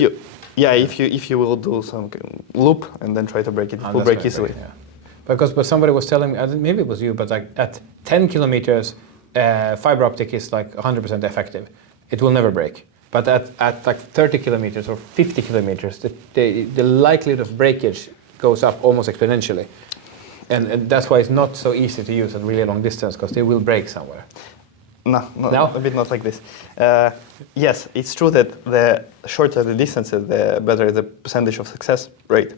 you will do some loop and then try to break it, it will break easily. But somebody was telling me, maybe it was you, but like at 10 kilometers, fiber optic is like 100% effective. It will never break. But at like 30 kilometers or 50 kilometers, the likelihood of breakage goes up almost exponentially. And that's why it's not so easy to use at really long distance, because they will break somewhere. No, a bit not like this. Yes, it's true that the shorter the distances, the better the percentage of success rate.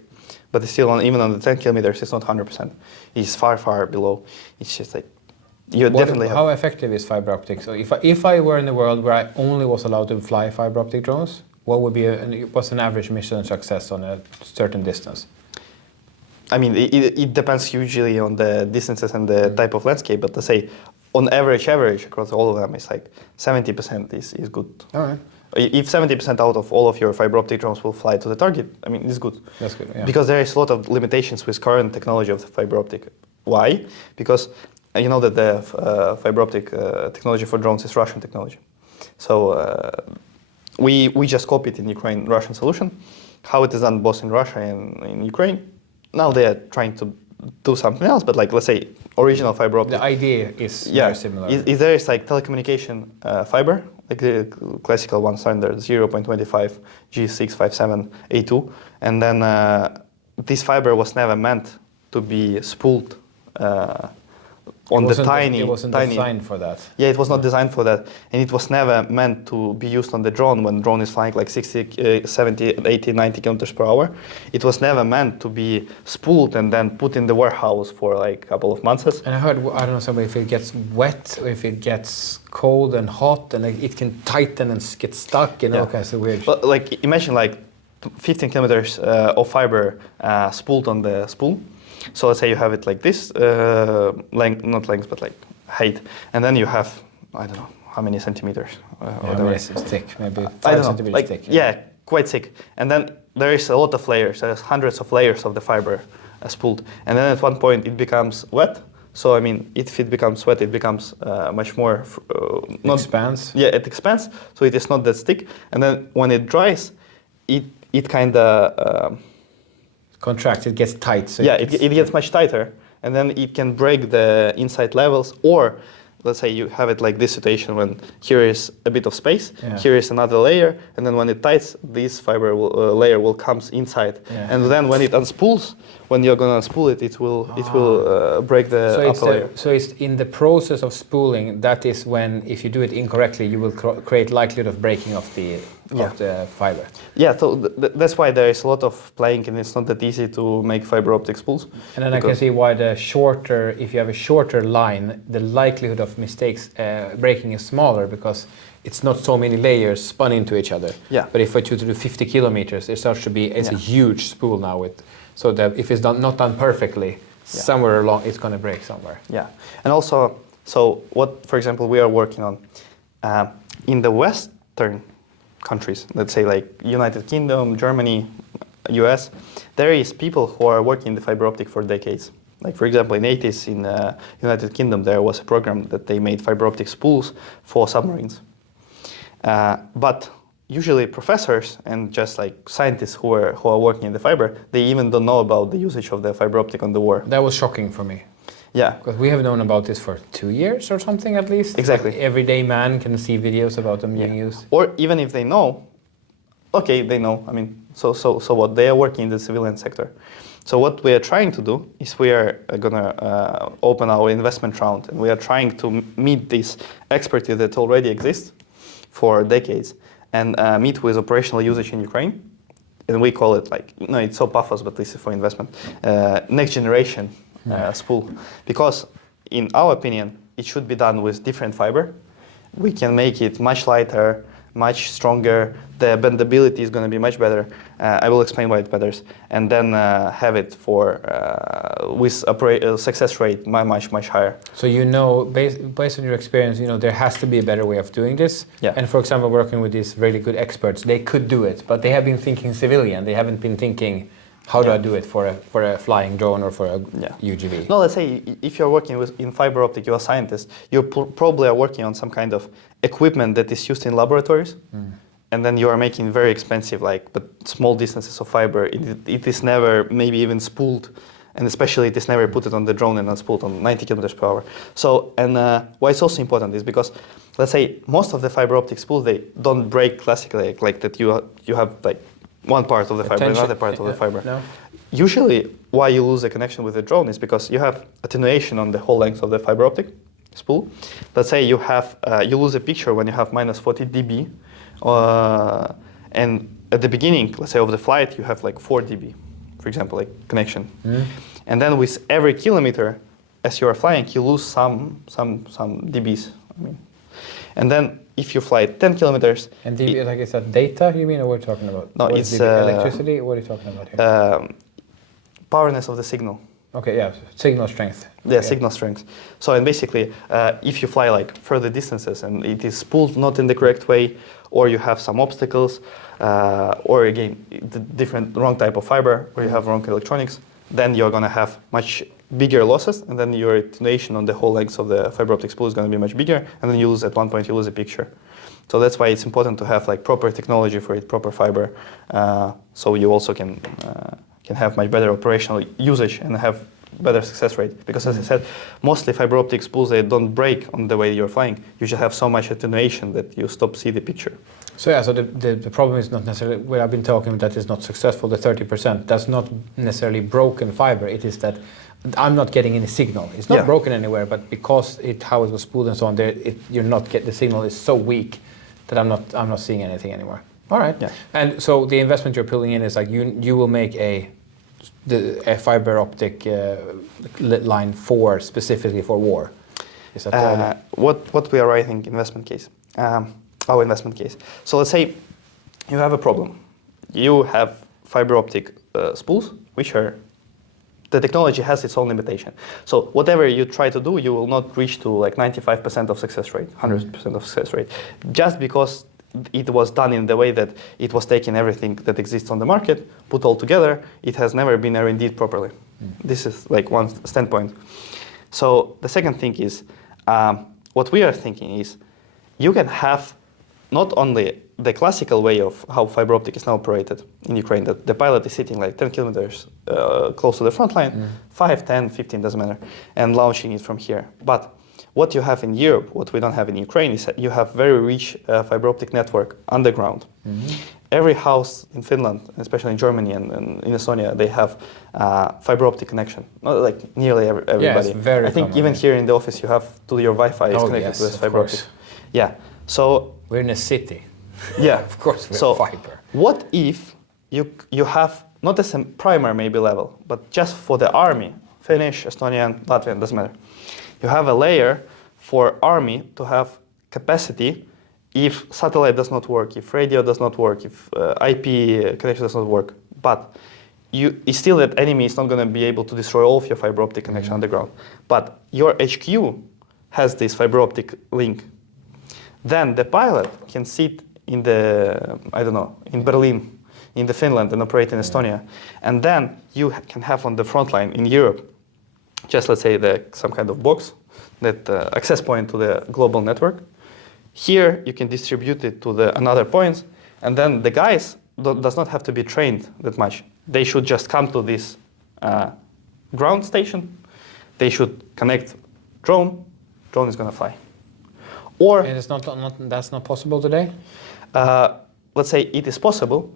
But it's still, even on the 10 kilometers, it's not 100%. It's far, far below. It's just like, How effective is fiber optic? So if I were in a world where I only was allowed to fly fiber optic drones, what would be what's an average mission success on a certain distance? I mean, it depends usually on the distances and the type of landscape, but let's say on average across all of them, it's like 70% is good. All right. If 70% out of all of your fiber optic drones will fly to the target, I mean, it's good. That's good, yeah. Because there is a lot of limitations with current technology of the fiber optic. Why? Because you know that the fiber optic technology for drones is Russian technology. So we just copied in Ukraine Russian solution. How it is done both in Russia and in Ukraine. Now they are trying to do something else, but like, let's say, original fiber optic. The idea is very similar. There is like telecommunication fiber, like the classical one standard, 0.25 G657 A2. And then this fiber was never meant to be spooled on the tiny... It wasn't designed for that. Yeah, it was not designed for that. And it was never meant to be used on the drone when drone is flying like 60, 70, 80, 90 kilometers per hour. It was never meant to be spooled and then put in the warehouse for like a couple of months. And I heard, I don't know, somebody, if it gets wet or if it gets cold and hot, and it can tighten and get stuck and all kinds of weird. But like, imagine like 15 kilometers of fiber spooled on the spool. So let's say you have it like this, length, not length, but like height. And then you have, I don't know, how many centimeters? How many is thick? Maybe 5 centimeters like, thick. Yeah, quite thick. And then there is a lot of layers. There's hundreds of layers of the fiber spooled, and then at one point it becomes wet. So I mean, if it becomes wet, it becomes much more Expands. Yeah, it expands, so it is not that thick. And then when it dries, it kind of Contracts. It gets tight. So yeah, it gets much tighter, and then it can break the inside levels. Or let's say you have it like this situation when here is a bit of space, Yeah. here is another layer, and then when it tightens, this fiber layer will comes inside, Yeah. and then when it unspools, when you're gonna unspool it, it will break the So upper layer. so it's in the process of spooling. That is when, if you do it incorrectly, you will create likelihood of breaking of the fiber. Yeah, so that's why there is a lot of playing, and it's not that easy to make fiber optic spools. And then I can see why if you have a shorter line, the likelihood of mistakes breaking is smaller because it's not so many layers spun into each other. Yeah. But if I choose to do 50 kilometers, it starts to be, it's a huge spool now so that if it's not done perfectly, somewhere along it's going to break somewhere. Yeah, and also, so what, for example, we are working on in the Western countries, let's say like United Kingdom, Germany, US, there is people who are working in the fiber optic for decades. Like for example, in 80s in United Kingdom, there was a program that they made fiber optic spools for submarines. But usually professors and just like scientists who are working in the fiber, they even don't know about the usage of the fiber optic on the war. That was shocking for me. Yeah. Because we have known about this for 2 years or something at least. Exactly. Like everyday man can see videos about them being used. Or even if they know, okay, they know. I mean, so what? They are working in the civilian sector. So what we are trying to do is we are gonna open our investment round, and we are trying to meet this expertise that already exists for decades, and meet with operational usage in Ukraine. And we call it like, no, it's so pathos, but this is for investment. Next generation spool, because in our opinion, it should be done with different fiber. We can make it much lighter, much stronger. The bendability is going to be much better. I will explain why it matters, and then have it for with a success rate much higher. So you know, based on your experience, you know there has to be a better way of doing this. Yeah. And for example, working with these really good experts, they could do it, but they have been thinking civilian. They haven't been thinking, how do I do it for a flying drone or for a UGV? No, let's say if you're working in fiber optic, you're a scientist, you probably are working on some kind of equipment that is used in laboratories, and then you are making very expensive, but small distances of fiber. It is never maybe even spooled, and especially it is never put it on the drone and unspooled on 90 kilometers per hour. So, and why it's also important is because, let's say, most of the fiber optic spools, they don't break classically, like that you have like one part of the fiber, another part of the fiber. No. Usually, why you lose a connection with the drone is because you have attenuation on the whole length of the fiber optic spool. Let's say you have you lose a picture when you have minus 40 dB, and at the beginning, let's say of the flight, you have like 4 dB, for example, like connection. And then with every kilometer, as you are flying, you lose some dBs. I mean, and then if you fly 10 kilometers... And like is that data you mean, or what are you talking about? No, what it's... electricity? What are you talking about here? Powerness of the signal. Okay, yeah, signal strength. Yeah, signal strength. So, and basically, if you fly like further distances and it is spooled not in the correct way, or you have some obstacles, or again, the wrong type of fiber, or you have wrong electronics, then you're going to have much bigger losses, and then your attenuation on the whole length of the fiber optic spool is going to be much bigger, and then you lose, at one point you lose a picture. So that's why it's important to have like proper technology for it, proper fiber, so you also can have much better operational usage and have better success rate. Because as I said, mostly fiber optic spools, they don't break on the way you're flying. You just have so much attenuation that you stop see the picture. So yeah, so the problem is not necessarily, where I've been talking that is not successful, the 30%, that's not necessarily broken fiber, it is that I'm not getting any signal. It's not broken anywhere, but because how it was spooled and so on, the signal is so weak that I'm not seeing anything anymore. All right. Yeah. And so the investment you're pulling in is like you will make a fiber optic line specifically for war. Is that what we are writing investment case? Our investment case. So let's say you have a problem. You have fiber optic spools, which are, the technology has its own limitation. So whatever you try to do, you will not reach to like 95% of success rate, 100% of success rate, just because it was done in the way that it was taking everything that exists on the market, put all together. It has never been R&D'd properly. This is like one standpoint. So the second thing is, what we are thinking is, you can have not only the classical way of how fiber optic is now operated in Ukraine, that the pilot is sitting like 10 kilometers close to the front line, 5, 10, 15, doesn't matter, and launching it from here. But what you have in Europe, what we don't have in Ukraine, is that you have very rich fiber optic network underground. Every house in Finland, especially in Germany and in Estonia, they have fiber optic connection. Not like nearly everybody. Yeah, it's very I think common, even yeah. here in the office, you have your Wi-Fi is Oh, connected yes, to this of fiber course. optic. Yeah. So We're in a city. yeah, Of course, we so have fiber. what if you have not as a primary maybe level, but just for the army, Finnish, Estonian, Latvian, doesn't matter. You have a layer for army to have capacity if satellite does not work, if radio does not work, if IP connection does not work. But it's still that enemy is not going to be able to destroy all of your fiber optic connection underground. But your HQ has this fiber optic link. Then the pilot can sit in the, I don't know, in Berlin, in the Finland, and operate in Estonia. And then you can have on the front line in Europe, just let's say some kind of box, that access point to the global network. Here you can distribute it to the another points, and then the guys does not have to be trained that much. They should just come to this ground station. They should connect drone. Drone is going to fly. Or And it's not that's not possible today? let's say it is possible.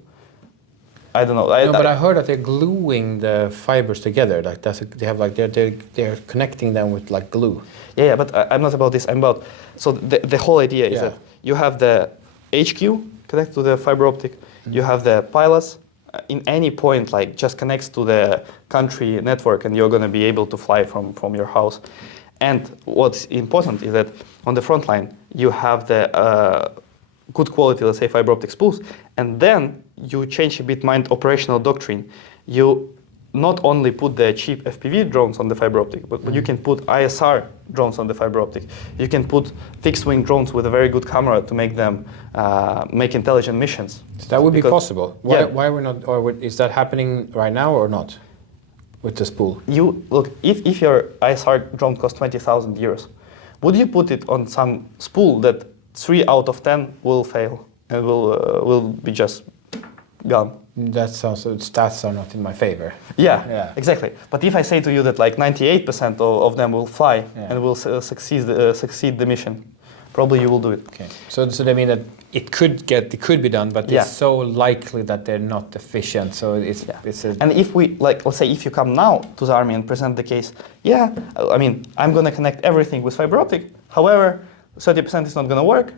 I don't know. No, but I heard that they're gluing the fibers together. Like they have like they're connecting them with like glue. Yeah, but I'm not about this. I'm about, so the whole idea is Yeah. that you have the HQ connected to the fiber optic. You have the pilots in any point, like just connects to the country network, and you're going to be able to fly from your house. And what's important is that on the front line, you have the good quality, let's say, fiber optic spools, and then you change a bit mind operational doctrine. You not only put the cheap FPV drones on the fiber optic, but you can put ISR drones on the fiber optic. You can put fixed-wing drones with a very good camera to make them make intelligent missions. So that would be Because- possible. Why, yeah. why we're not, or is that happening right now or not, with the spool? You look, if your ISR drone costs 20,000 euros, would you put it on some spool that 3 out of 10 will fail and will be just gone? That sounds, stats are not in my favor. Yeah, exactly. But if I say to you that like 98% of them will fly Yeah. and will succeed the mission, probably you will do it. Okay. So they mean that it could be done, but Yeah. it's so likely that they're not efficient. So it's a, And if we, like, let's say if you come now to the army and present the case, yeah, I mean, I'm going to connect everything with fiber optic. However, 30% is not going to work.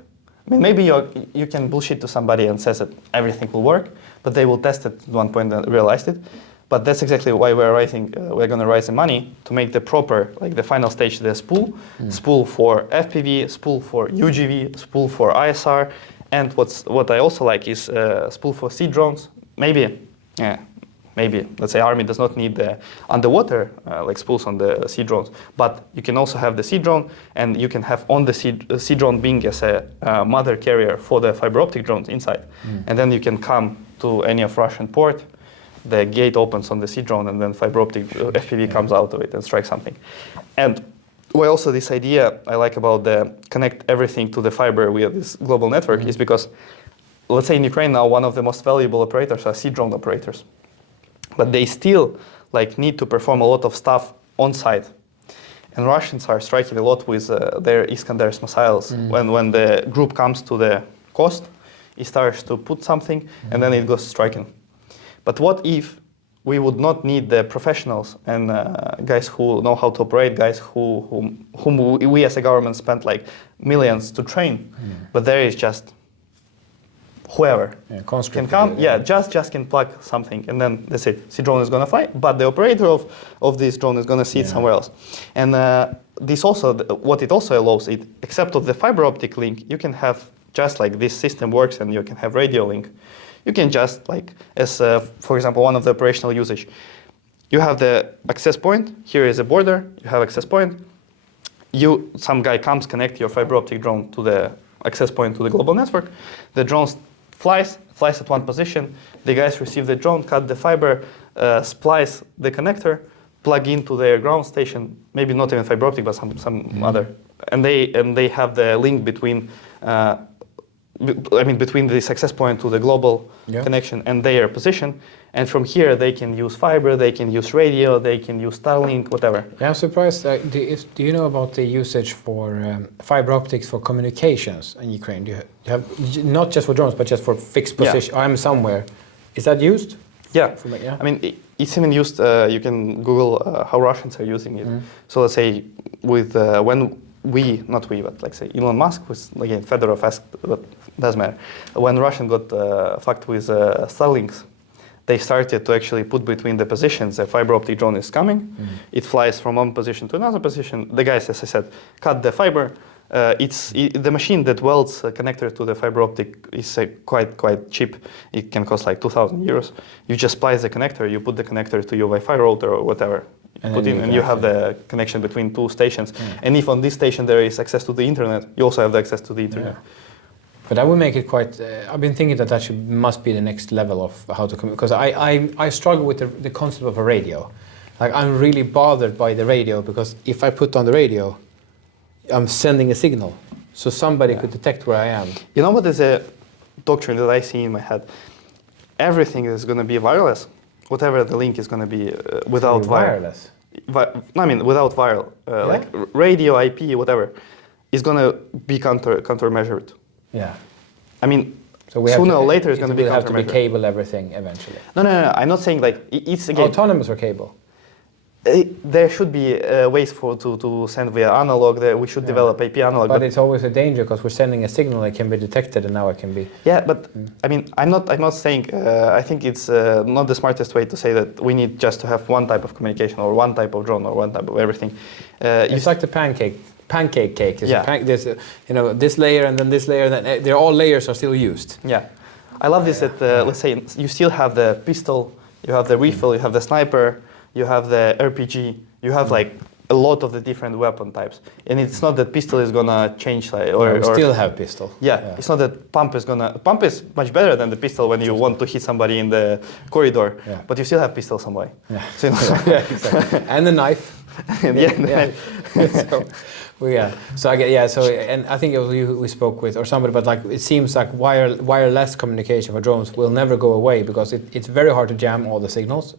I mean, maybe you can bullshit to somebody and says that everything will work, but they will test it at one point and realized it. But that's exactly why we're going to raise the money to make the proper, like the final stage, the spool, spool for FPV, spool for UGV, spool for ISR, and what I also like is spool for sea drones. Maybe, let's say army does not need the underwater like spools on the sea drones, but you can also have the sea drone, and you can have on the sea drone being as a mother carrier for the fiber optic drones inside. And then you can come to any of Russian port, the gate opens on the sea drone, and then fiber optic FPV comes out of it and strikes something. And why also this idea I like about the connect everything to the fiber via this global network is because, let's say in Ukraine now, one of the most valuable operators are sea drone operators. But they still like need to perform a lot of stuff on site. And Russians are striking a lot with their Iskanders missiles. When the group comes to the coast, it starts to put something, and then it goes striking. But what if we would not need the professionals and guys who know how to operate, guys whom we as a government spent like millions to train, but there is just whoever can come, just can plug something, and then that's it. Sea drone is going to fly, but the operator of this drone is going to see it somewhere else. And this also, what it also allows, except of the fiber optic link, you can have just like this system works, and you can have radio link. You can just like, as for example, one of the operational usage, you have the access point. Here is a border. You have access point. Some guy comes, connect your fiber optic drone to the access point to the global network. The drone flies at one position. The guys receive the drone, cut the fiber, splice the connector, plug into their ground station. Maybe not even fiber optic, but some other. And they have the link between. Between the access point to the global connection and their position, and from here they can use fiber, they can use radio, they can use Starlink, whatever. Yeah, I'm surprised. Do you know about the usage for fiber optics for communications in Ukraine? Do you have not just for drones, but just for fixed position? I'm somewhere. Is that used? Yeah. Yeah. I mean, it's even used. You can Google how Russians are using it. So let's say with when not we, but like say Elon Musk was again Fedorov asked, but doesn't matter. When Russian got fucked with Starlinks, they started to actually put between the positions. A fiber optic drone is coming. It flies from one position to another position. The guys, as I said, cut the fiber. The machine that welds a connector to the fiber optic is quite cheap. It can cost like 2,000 euros. You just splice the connector. You put the connector to your Wi-Fi router or whatever. And you have the connection between two stations. And if on this station there is access to the internet, you also have the access to the internet. But that would make it quite. I've been thinking that must be the next level of how to communicate. Because I struggle with the concept of a radio. Like I'm really bothered by the radio because if I put on the radio, I'm sending a signal, so somebody could detect where I am. You know what is a doctrine that I see in my head? Everything is going to be wireless. Whatever the link is going to be without wireless. Without viral, like radio, IP, whatever, is going to be countermeasured. Yeah. I mean, so sooner or later it's going to be countermeasured. Have to be cable everything eventually. No. I'm not saying like it's again autonomous or cable. There should be ways to send via analog. We should develop IP analog. But it's always a danger because we're sending a signal that can be detected, and now it can be. Yeah, but I mean, I'm not saying. I think it's not the smartest way to say that we need just to have one type of communication or one type of drone or one type of everything. It's like the pancake cake. There's this layer and then this layer, and then they're all layers are still used. Yeah, I love this. That let's say you still have the pistol, you have the rifle, you have the sniper. You have the RPG, you have like a lot of the different weapon types. And it's not that pistol is gonna change or still have pistol. Yeah, it's not that pump is much better than the pistol when you want to hit somebody in the corridor, but you still have pistol some way. Yeah, so, exactly. And the knife. And I think it was you we spoke with or somebody, but like it seems like wireless communication for drones will never go away because it's very hard to jam all the signals.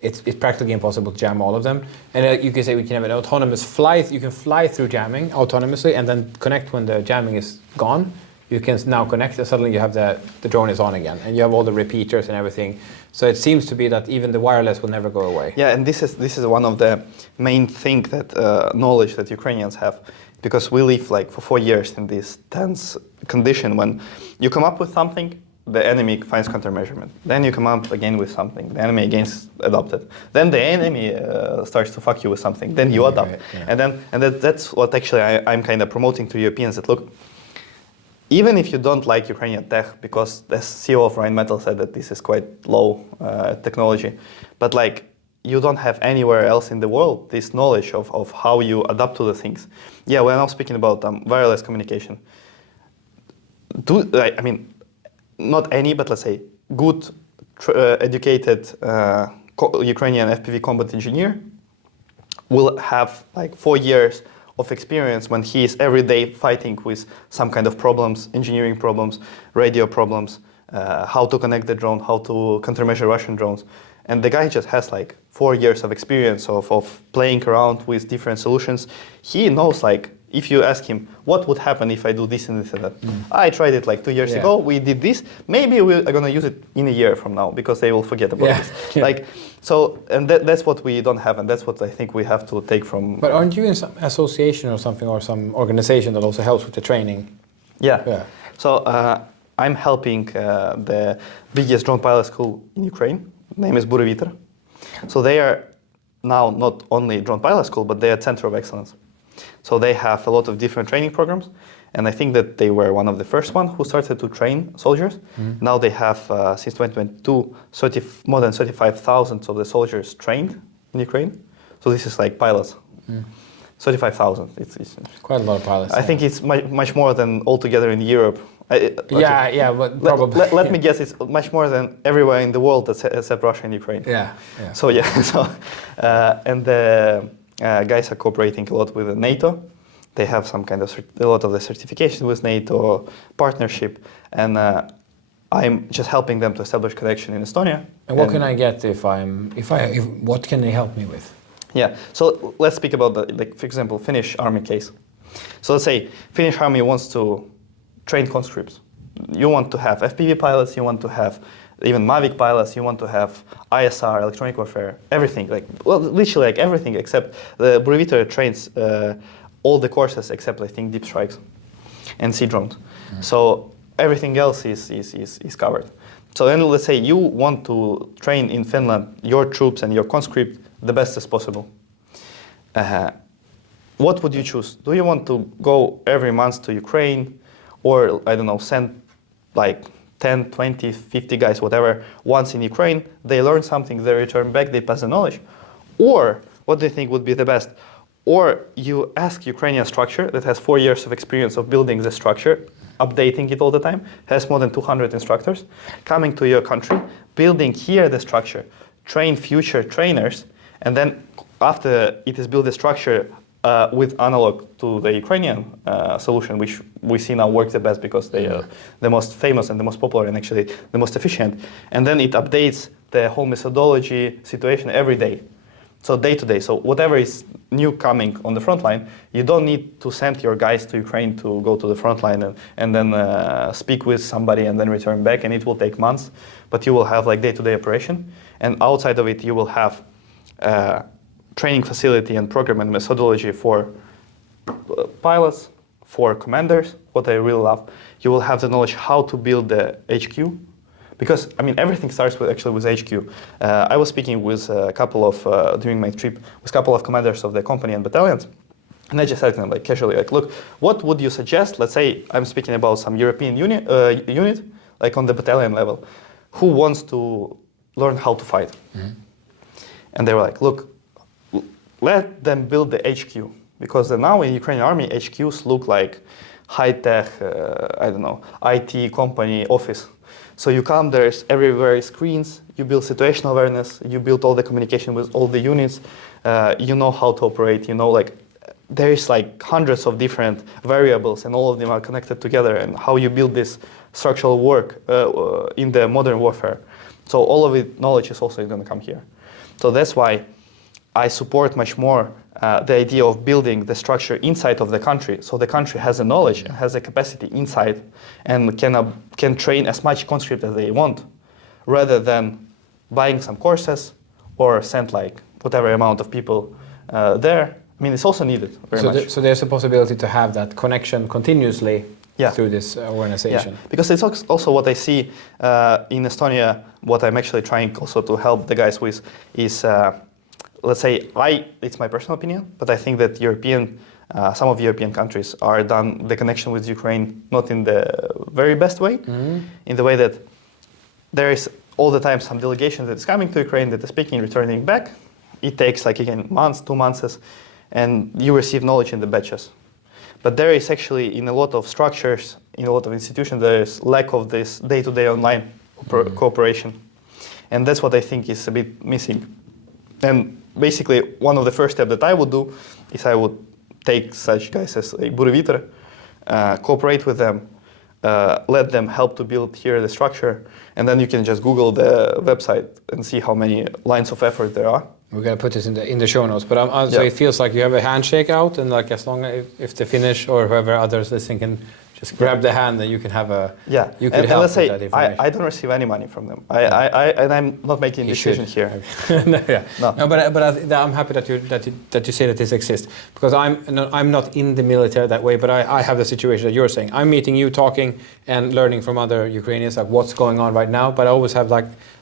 It's practically impossible to jam all of them. And you can say we can have an autonomous flight. You can fly through jamming autonomously and then connect when the jamming is gone. You can now connect and suddenly you have the drone is on again. And you have all the repeaters and everything. So it seems to be that even the wireless will never go away. Yeah, and this is one of the main thing that knowledge that Ukrainians have. Because we live like for 4 years in this tense condition when you come up with something, the enemy finds countermeasurement. Then you come up again with something. The enemy again adopted. Then the enemy starts to fuck you with something. Then you adopt. Right, And that's what actually I'm kind of promoting to Europeans. That look, even if you don't like Ukrainian tech, because the CEO of Rheinmetall said that this is quite low technology, but like you don't have anywhere else in the world this knowledge of how you adapt to the things. Yeah, we're now speaking about wireless communication. Not any, but let's say good, educated Ukrainian FPV combat engineer will have like 4 years of experience when he is every day fighting with some kind of problems, engineering problems, radio problems, how to connect the drone, how to countermeasure Russian drones. And the guy just has like 4 years of experience of playing around with different solutions. He knows like, if you ask him, what would happen if I do this and this and that? I tried it like 2 years ago, we did this. Maybe we are going to use it in a year from now because they will forget about this. Like, so, and that's what we don't have, and that's what I think we have to take from... But aren't you in some association or something, or some organization that also helps with the training? Yeah. So I'm helping the biggest drone pilot school in Ukraine. Name is Bureviter. So they are now not only drone pilot school, but they are center of excellence. So they have a lot of different training programs, and I think that they were one of the first ones who started to train soldiers. Now they have, since 2022, more than 35,000 of the soldiers trained in Ukraine. So this is like pilots. 35,000. It's Quite a lot of pilots. I think it's much more than altogether in Europe. Yeah, but probably. Let me guess, it's much more than everywhere in the world except Russia and Ukraine. Yeah. So yeah, and the guys are cooperating a lot with NATO. They have some kind of a lot of the certification with NATO partnership, and I'm just helping them to establish connection in Estonia. And what can I get if what can they help me with? Yeah, so let's speak about the, like, for example, Finnish army case. So let's say Finnish army wants to train conscripts. You want to have FPV pilots, you want to have even Mavic pilots, you want to have ISR, electronic warfare, everything, like, well, literally like everything except the Brigade trains all the courses except, I think, deep strikes and sea drones. So everything else is covered. So then let's say you want to train in Finland your troops and your conscript the best as possible. What would you choose? Do you want to go every month to Ukraine, or, I don't know, send like 10, 20, 50 guys, whatever, once in Ukraine, they learn something, they return back, they pass the knowledge? Or what do you think would be the best? Or you ask Ukrainian structure that has 4 years of experience of building the structure, updating it all the time, has more than 200 instructors, coming to your country, building here the structure, train future trainers, and then after it is built the structure with analog to the Ukrainian solution, which we see now works the best because they are the most famous and the most popular and actually the most efficient. And then it updates the whole methodology situation every day. So day to day. So whatever is new coming on the front line, you don't need to send your guys to Ukraine to go to the front line and then speak with somebody and then return back, and it will take months. But you will have like day-to-day operation. And outside of it, you will have training facility and program and methodology for pilots, for commanders, what I really love. You will have the knowledge how to build the HQ. Because, I mean, everything starts with HQ. I was speaking with a couple of, during my trip, with a couple of commanders of the company and battalions, and I just said to them, like, casually, like, look, what would you suggest? Let's say I'm speaking about some European unit, like on the battalion level, who wants to learn how to fight? Mm-hmm. And they were like, look, let them build the HQ. Because now in Ukrainian army, HQs look like high-tech, I don't know, IT company office. So you come, there's everywhere screens, you build situational awareness, you build all the communication with all the units, you know how to operate, you know, like, there's like hundreds of different variables and all of them are connected together, and how you build this structural work in the modern warfare. So all of it, knowledge is also going to come here. So that's why I support much more the idea of building the structure inside of the country, so the country has the knowledge and has the capacity inside and can train as much conscript as they want, rather than buying some courses or send like whatever amount of people there. I mean, it's also needed very much. So there's a possibility to have that connection continuously through this organization. Yeah, because it's also what I see in Estonia, what I'm actually trying also to help the guys with is, let's say, it's my personal opinion, but I think that some of European countries are done the connection with Ukraine not in the very best way, in the way that there is all the time some delegation that is coming to Ukraine that is speaking, returning back. It takes like, again, months, 2 months, and you receive knowledge in the batches. But there is actually, in a lot of structures, in a lot of institutions, there is lack of this day-to-day online cooperation. And that's what I think is a bit missing. And basically, one of the first steps that I would do is I would take such guys as like Bureviter, cooperate with them, let them help to build here the structure, and then you can just Google the website and see how many lines of effort there are. We're gonna put this in the show notes, but so it feels like you have a handshake out, and like as long as if the Finnish or whoever others listening can just grab the hand, then you can have a you can help and let's say with that information. I don't receive any money from them. And I'm not making a decision here. No, but I'm happy that you say that this exists, because I'm not in the military that way, but I have the situation that you're saying. I'm meeting you, talking and learning from other Ukrainians, like what's going on right now. But I always have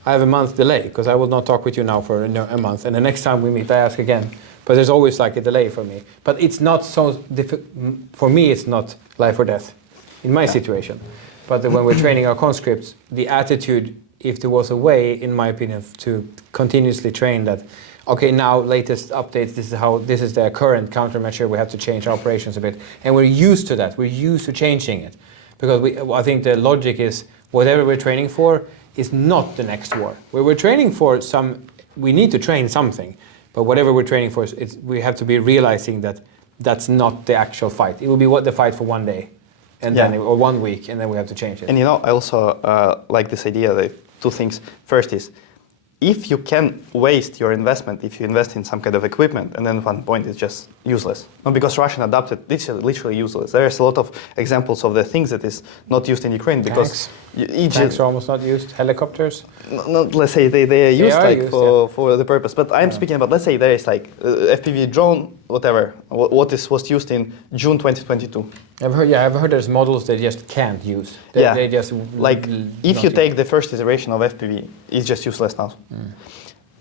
I have a month delay, because I will not talk with you now for a month, and the next time we meet I ask again. But there's always like a delay for me. But it's not so difficult for me. It's not life or death in my situation. But when we're training our conscripts, the attitude, if there was a way, in my opinion, to continuously train that okay, now latest updates, this is the current countermeasure, we have to change our operations a bit. And we're used to that, we're used to changing it. Because I think the logic is, whatever we're training for is not the next war. We're training for we need to train something, but whatever we're training for, we have to be realizing that that's not the actual fight. It will be the fight for one day, and then or 1 week, and then we have to change it. And I also like this idea that two things. First is, if you can waste your investment, if you invest in some kind of equipment, and then at one point it's just useless. No, because Russian adopted, it's literally useless. There's a lot of examples of the things that is not used in Ukraine because tanks are almost not used. Helicopters. No, let's say they are used for the purpose. But I'm speaking about, let's say there is like FPV drone, whatever. What was used in June 2022. I've heard there's models they just can't use. They just like if you take the first iteration of FPV, it's just useless now.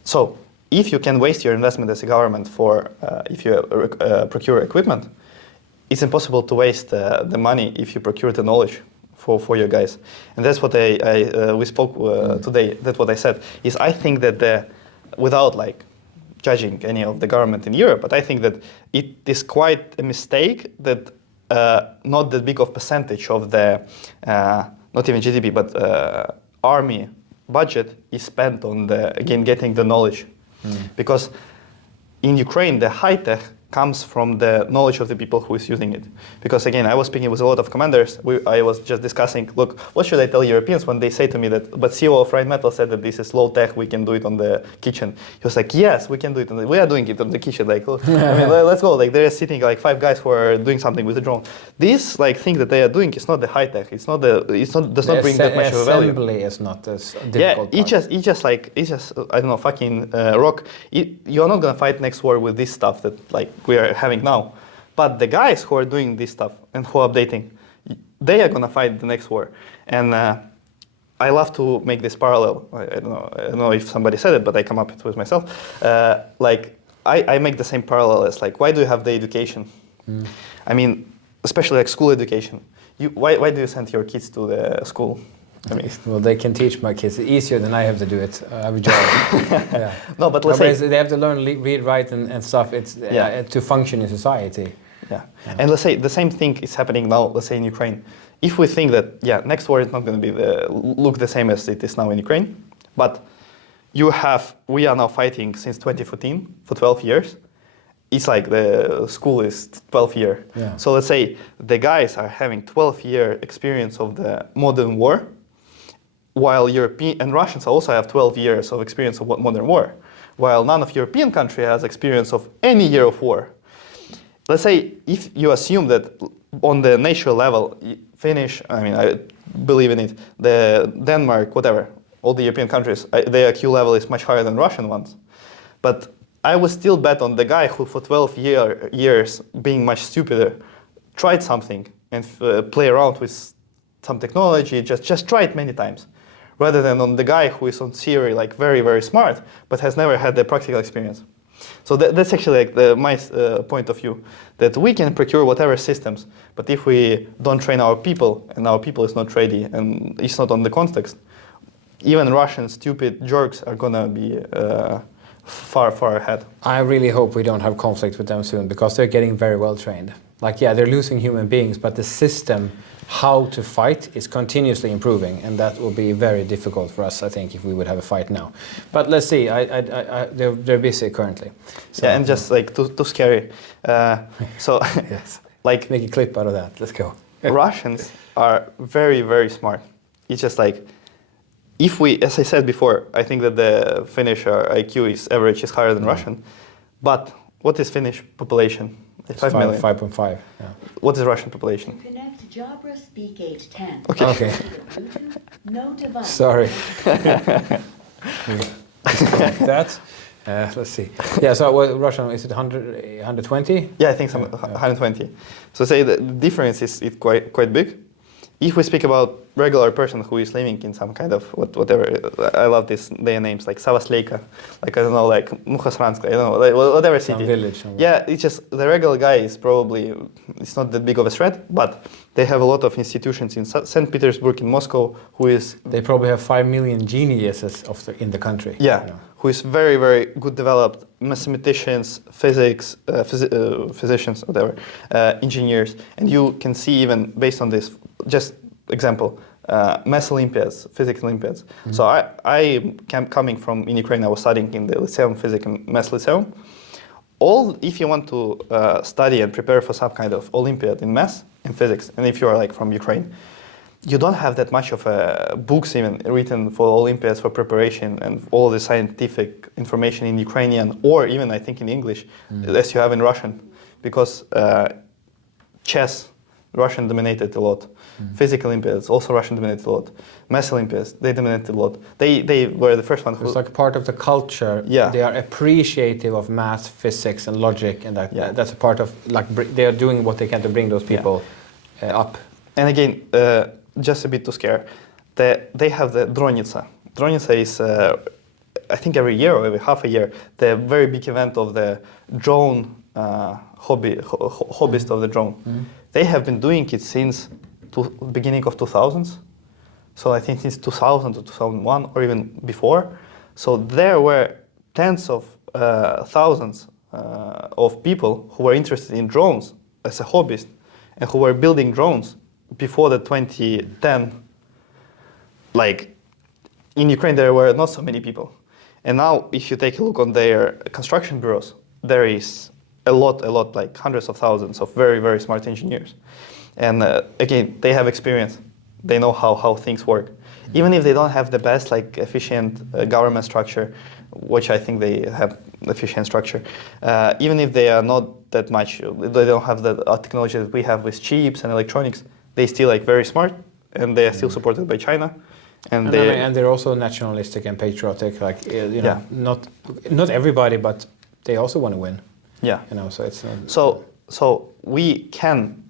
So if you can waste your investment as a government for if you procure equipment, it's impossible to waste the money if you procure the knowledge for your guys. And that's what we spoke today. That's what I said. Is I think that without like judging any of the government in Europe, but I think that it is quite a mistake that not that big of percentage of the not even GDP but army budget is spent on getting the knowledge, because in Ukraine the high tech comes from the knowledge of the people who is using it. Because again, I was speaking with a lot of commanders. I was just discussing, look, what should I tell Europeans when they say to me that, but CEO of Rheinmetall said that this is low tech, we can do it on the kitchen. He was like, yes, we can do it. We are doing it on the kitchen. Like, I mean, let's go. Like, there are sitting like 5 guys who are doing something with the drone. This like thing that they are doing is not the high tech. Does not bring that much of a value. Assembly is not as difficult. Yeah, it's just I don't know, fucking rock. You're not gonna fight next war with this stuff that like we are having now. But the guys who are doing this stuff and who are updating, they are going to fight the next war. And I love to make this parallel. I don't know if somebody said it, but I come up with myself. Like I make the same parallel as like, why do you have the education? I mean, especially like school education. Why do you send your kids to the school? I mean, well, they can teach my kids easier than I have to do it. I have a job. Yeah. No, but let's say they have to learn read, write, and stuff. It's to function in society. Yeah. And let's say the same thing is happening now. Let's say in Ukraine, if we think that next war is not going to be look the same as it is now in Ukraine, but we are now fighting since 2014 for 12 years. It's like the school is 12 year. Yeah. So let's say the guys are having 12-year experience of the modern war, while European and Russians also have 12 years of experience of modern war, while none of European country has experience of any year of war. Let's say if you assume that on the national level, Finnish, I mean, I believe in it, the Denmark, whatever, all the European countries, their IQ level is much higher than Russian ones. But I would still bet on the guy who for 12 years, being much stupider, tried something and play around with some technology, just try it many times, rather than on the guy who is on theory like very, very smart, but has never had the practical experience. So that's actually like my point of view, that we can procure whatever systems, but if we don't train our people, and our people is not ready, and it's not on the context, even Russian stupid jerks are gonna be far, far ahead. I really hope we don't have conflict with them soon, because they're getting very well trained. Like, they're losing human beings, but the system, how to fight, is continuously improving, and that will be very difficult for us, I think, if we would have a fight now. But let's see. They're busy currently. So, and just like too scary. So, yes. Like make a clip out of that. Let's go. Russians are very, very smart. It's just like, if we, as I said before, I think that the Finnish IQ average is higher than Russian. But what is Finnish population? 5 million. 5.5. Yeah. What is Russian population? To connect Jabra Speak 810. Okay. No device. Sorry. That. Let's see. Yeah. So Russian, is it 100, 120? Yeah, I think some 120. So say the difference is quite big. if we speak about regular person who is living in some kind of whatever, I love their names like Savasleika, like I don't know, like Mukhasransk, I don't know, like whatever city. Some village somewhere. Yeah, it's just the regular guy is probably, it's not that big of a threat, but they have a lot of institutions in St. Petersburg, in Moscow, who is... They probably have 5 million geniuses in the country. Yeah, you know. who is very, very good developed mathematicians, physics, physicians, whatever, engineers. And you can see even based on this, just example, math Olympiads, physics Olympiads. Mm-hmm. So coming from in Ukraine, I was studying in the Lyceum, Physics and Math Lyceum. If you want to study and prepare for some kind of Olympiad in math and physics, and if you are like from Ukraine, you don't have that much of books even written for Olympiads for preparation and all the scientific information in Ukrainian or even I think in English as you have in Russian, because chess, Russian dominated a lot. Physics Olympiads, also Russian dominated a lot. Math Olympiads, they dominated a lot. They were the first one who... It's like part of the culture. Yeah. They are appreciative of math, physics, and logic, and Yeah. that's a part of, like, they are doing what they can to bring those people up. And again, just a bit to scare, they have the Dronitsa. Dronitsa is, I think every year or every half a year, the very big event of the drone hobbyist of the drone. They have been doing it since beginning of 2000s. So I think since 2000 to 2001 or even before. So there were tens of thousands of people who were interested in drones as a hobbyist and who were building drones before the 2010. Like in Ukraine, there were not so many people. And now if you take a look on their construction bureaus, there is a lot, like hundreds of thousands of very, very smart engineers. And again, they have experience. They know how things work. Even if they don't have the best, like efficient government structure, which I think they have efficient structure, even if they are not that much, they don't have the technology that we have with chips and electronics, they still like very smart and they are still supported by China. And they're also nationalistic and patriotic, like, you know, not everybody, but they also want to win. Yeah. You know, so it's not... So we can,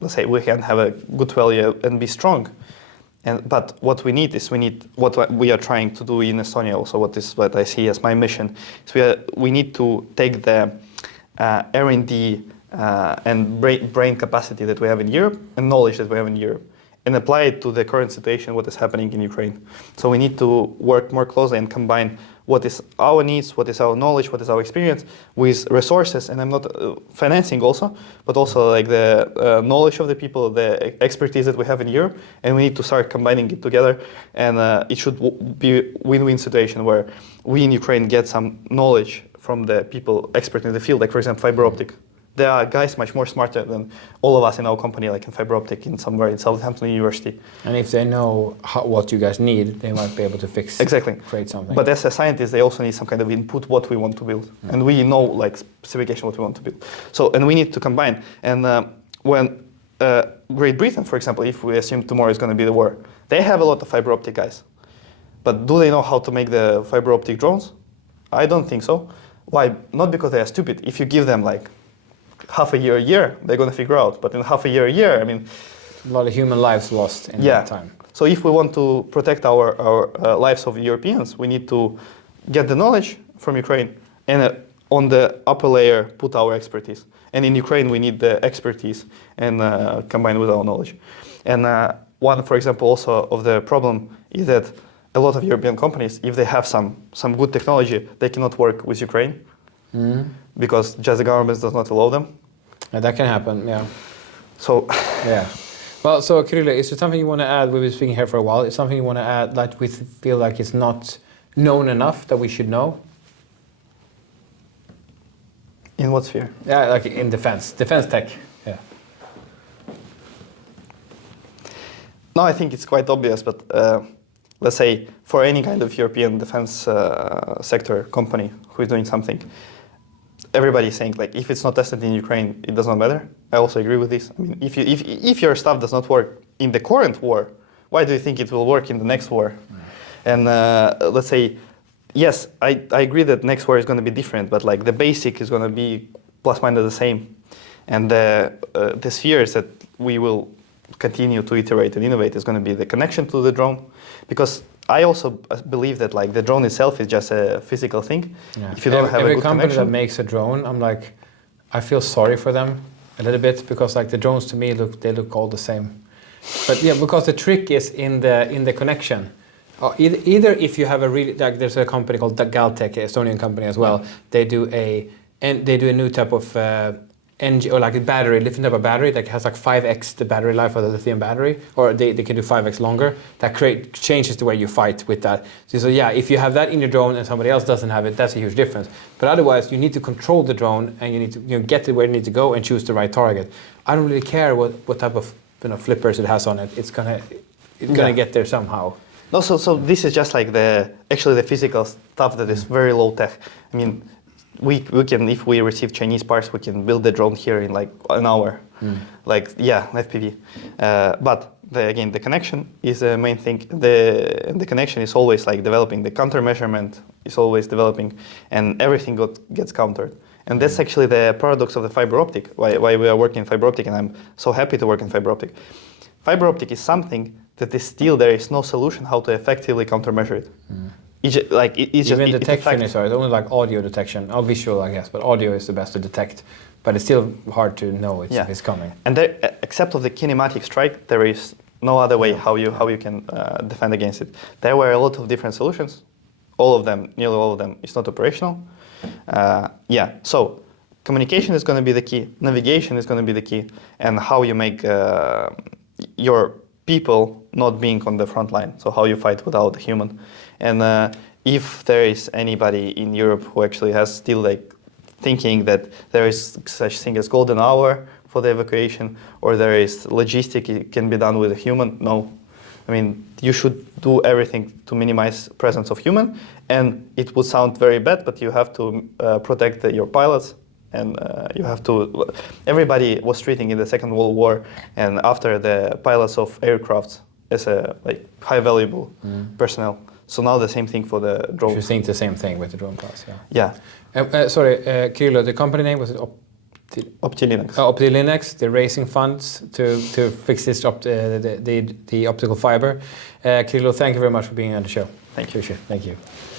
let's say, we can have a good value and be strong. But what we need is what we are trying to do in Estonia. Also, what I see as my mission is we need to take the R&D and brain capacity that we have in Europe and knowledge that we have in Europe and apply it to the current situation, what is happening in Ukraine. So we need to work more closely and combine what is our needs, what is our knowledge, what is our experience with resources, and I'm not financing also, but also like the knowledge of the people, the expertise that we have in Europe, and we need to start combining it together, and it should be a win-win situation where we in Ukraine get some knowledge from the people expert in the field, like for example, fiber optic. There are guys much more smarter than all of us in our company, like in fiber optic in somewhere in Southampton University. And if they know what you guys need, they might be able to fix, create something. But as a scientist, they also need some kind of input what we want to build. And we know like specification what we want to build. So, and we need to combine. And when Great Britain, for example, if we assume tomorrow is going to be the war, they have a lot of fiber optic guys. But do they know how to make the fiber optic drones? I don't think so. Why? Not because they are stupid. If you give them like half a year, they're going to figure out. But in half a year, I mean... A lot of human lives lost in that time. So if we want to protect our lives of Europeans, we need to get the knowledge from Ukraine and on the upper layer put our expertise. And in Ukraine, we need the expertise and combine with our knowledge. And one, for example, also of the problem is that a lot of European companies, if they have some good technology, they cannot work with Ukraine. Because just the government does not allow them. Yeah, that can happen, yeah. So... Yeah. Well, so Kyrylo, is there something you want to add? We've been speaking here for a while. Is something you want to add that we feel like it's not known enough that we should know? In what sphere? Yeah, like in defense tech. Yeah. No, I think it's quite obvious, but let's say for any kind of European defense sector company who is doing something, everybody is saying like if it's not tested in Ukraine, it does not matter. I also agree with this. I mean, if your stuff does not work in the current war, why do you think it will work in the next war? And let's say, yes, I agree that next war is going to be different, but like the basic is going to be plus minus the same. And the spheres that we will continue to iterate and innovate is going to be the connection to the drone, because I also believe that like the drone itself is just a physical thing. Yeah. If you don't have a every good company connection, that makes a drone, I'm like, I feel sorry for them a little bit, because like the drones to me look all the same. But yeah, because the trick is in the connection. Either if you have a really, like there's a company called Galtech, an Estonian company as well. They do a new type of engine, or like a battery, different type of battery that has like 5x the battery life of the lithium battery, or they can do 5x longer. That changes the way you fight with that. So yeah, if you have that in your drone and somebody else doesn't have it, that's a huge difference. But otherwise, you need to control the drone, and you need to get to where you need to go and choose the right target. I don't really care what type of flippers it has on it. It's gonna get there somehow. No, so this is just like the physical stuff that is very low tech. I mean, we can, if we receive Chinese parts, we can build the drone here in like an hour. Like, yeah, FPV. But again, the connection is the main thing. The connection is always like developing. The countermeasurement is always developing, and everything gets countered. And that's actually the paradox of the fiber optic, why we are working in fiber optic, and I'm so happy to work in fiber optic. Fiber optic is something that is still, there is no solution how to effectively countermeasure it. Even detection is hard. It's only like audio detection, or visual, I guess, but audio is the best to detect. But it's still hard to know it's coming. And there, except of the kinematic strike, there is no other way how you can defend against it. There were a lot of different solutions. Nearly all of them, is not operational. So communication is going to be the key. Navigation is going to be the key, and how you make your people not being on the front line. So how you fight without a human. And if there is anybody in Europe who actually has still like thinking that there is such thing as golden hour for the evacuation, or there is logistic, it can be done with a human, no. I mean, you should do everything to minimize presence of human, and it would sound very bad, but you have to protect your pilots, and you have to. Everybody was treating in the Second World War, and after the pilots of aircrafts as a high valuable personnel. So now the same thing for the drone. You think the same thing with the drone class, yeah. Sorry, Kyrylo, the company name was it OptiLinux. OptiLinux. They're raising funds to fix this the optical fiber. Kyrylo, thank you very much for being on the show. Thank you. Appreciate it. Thank you.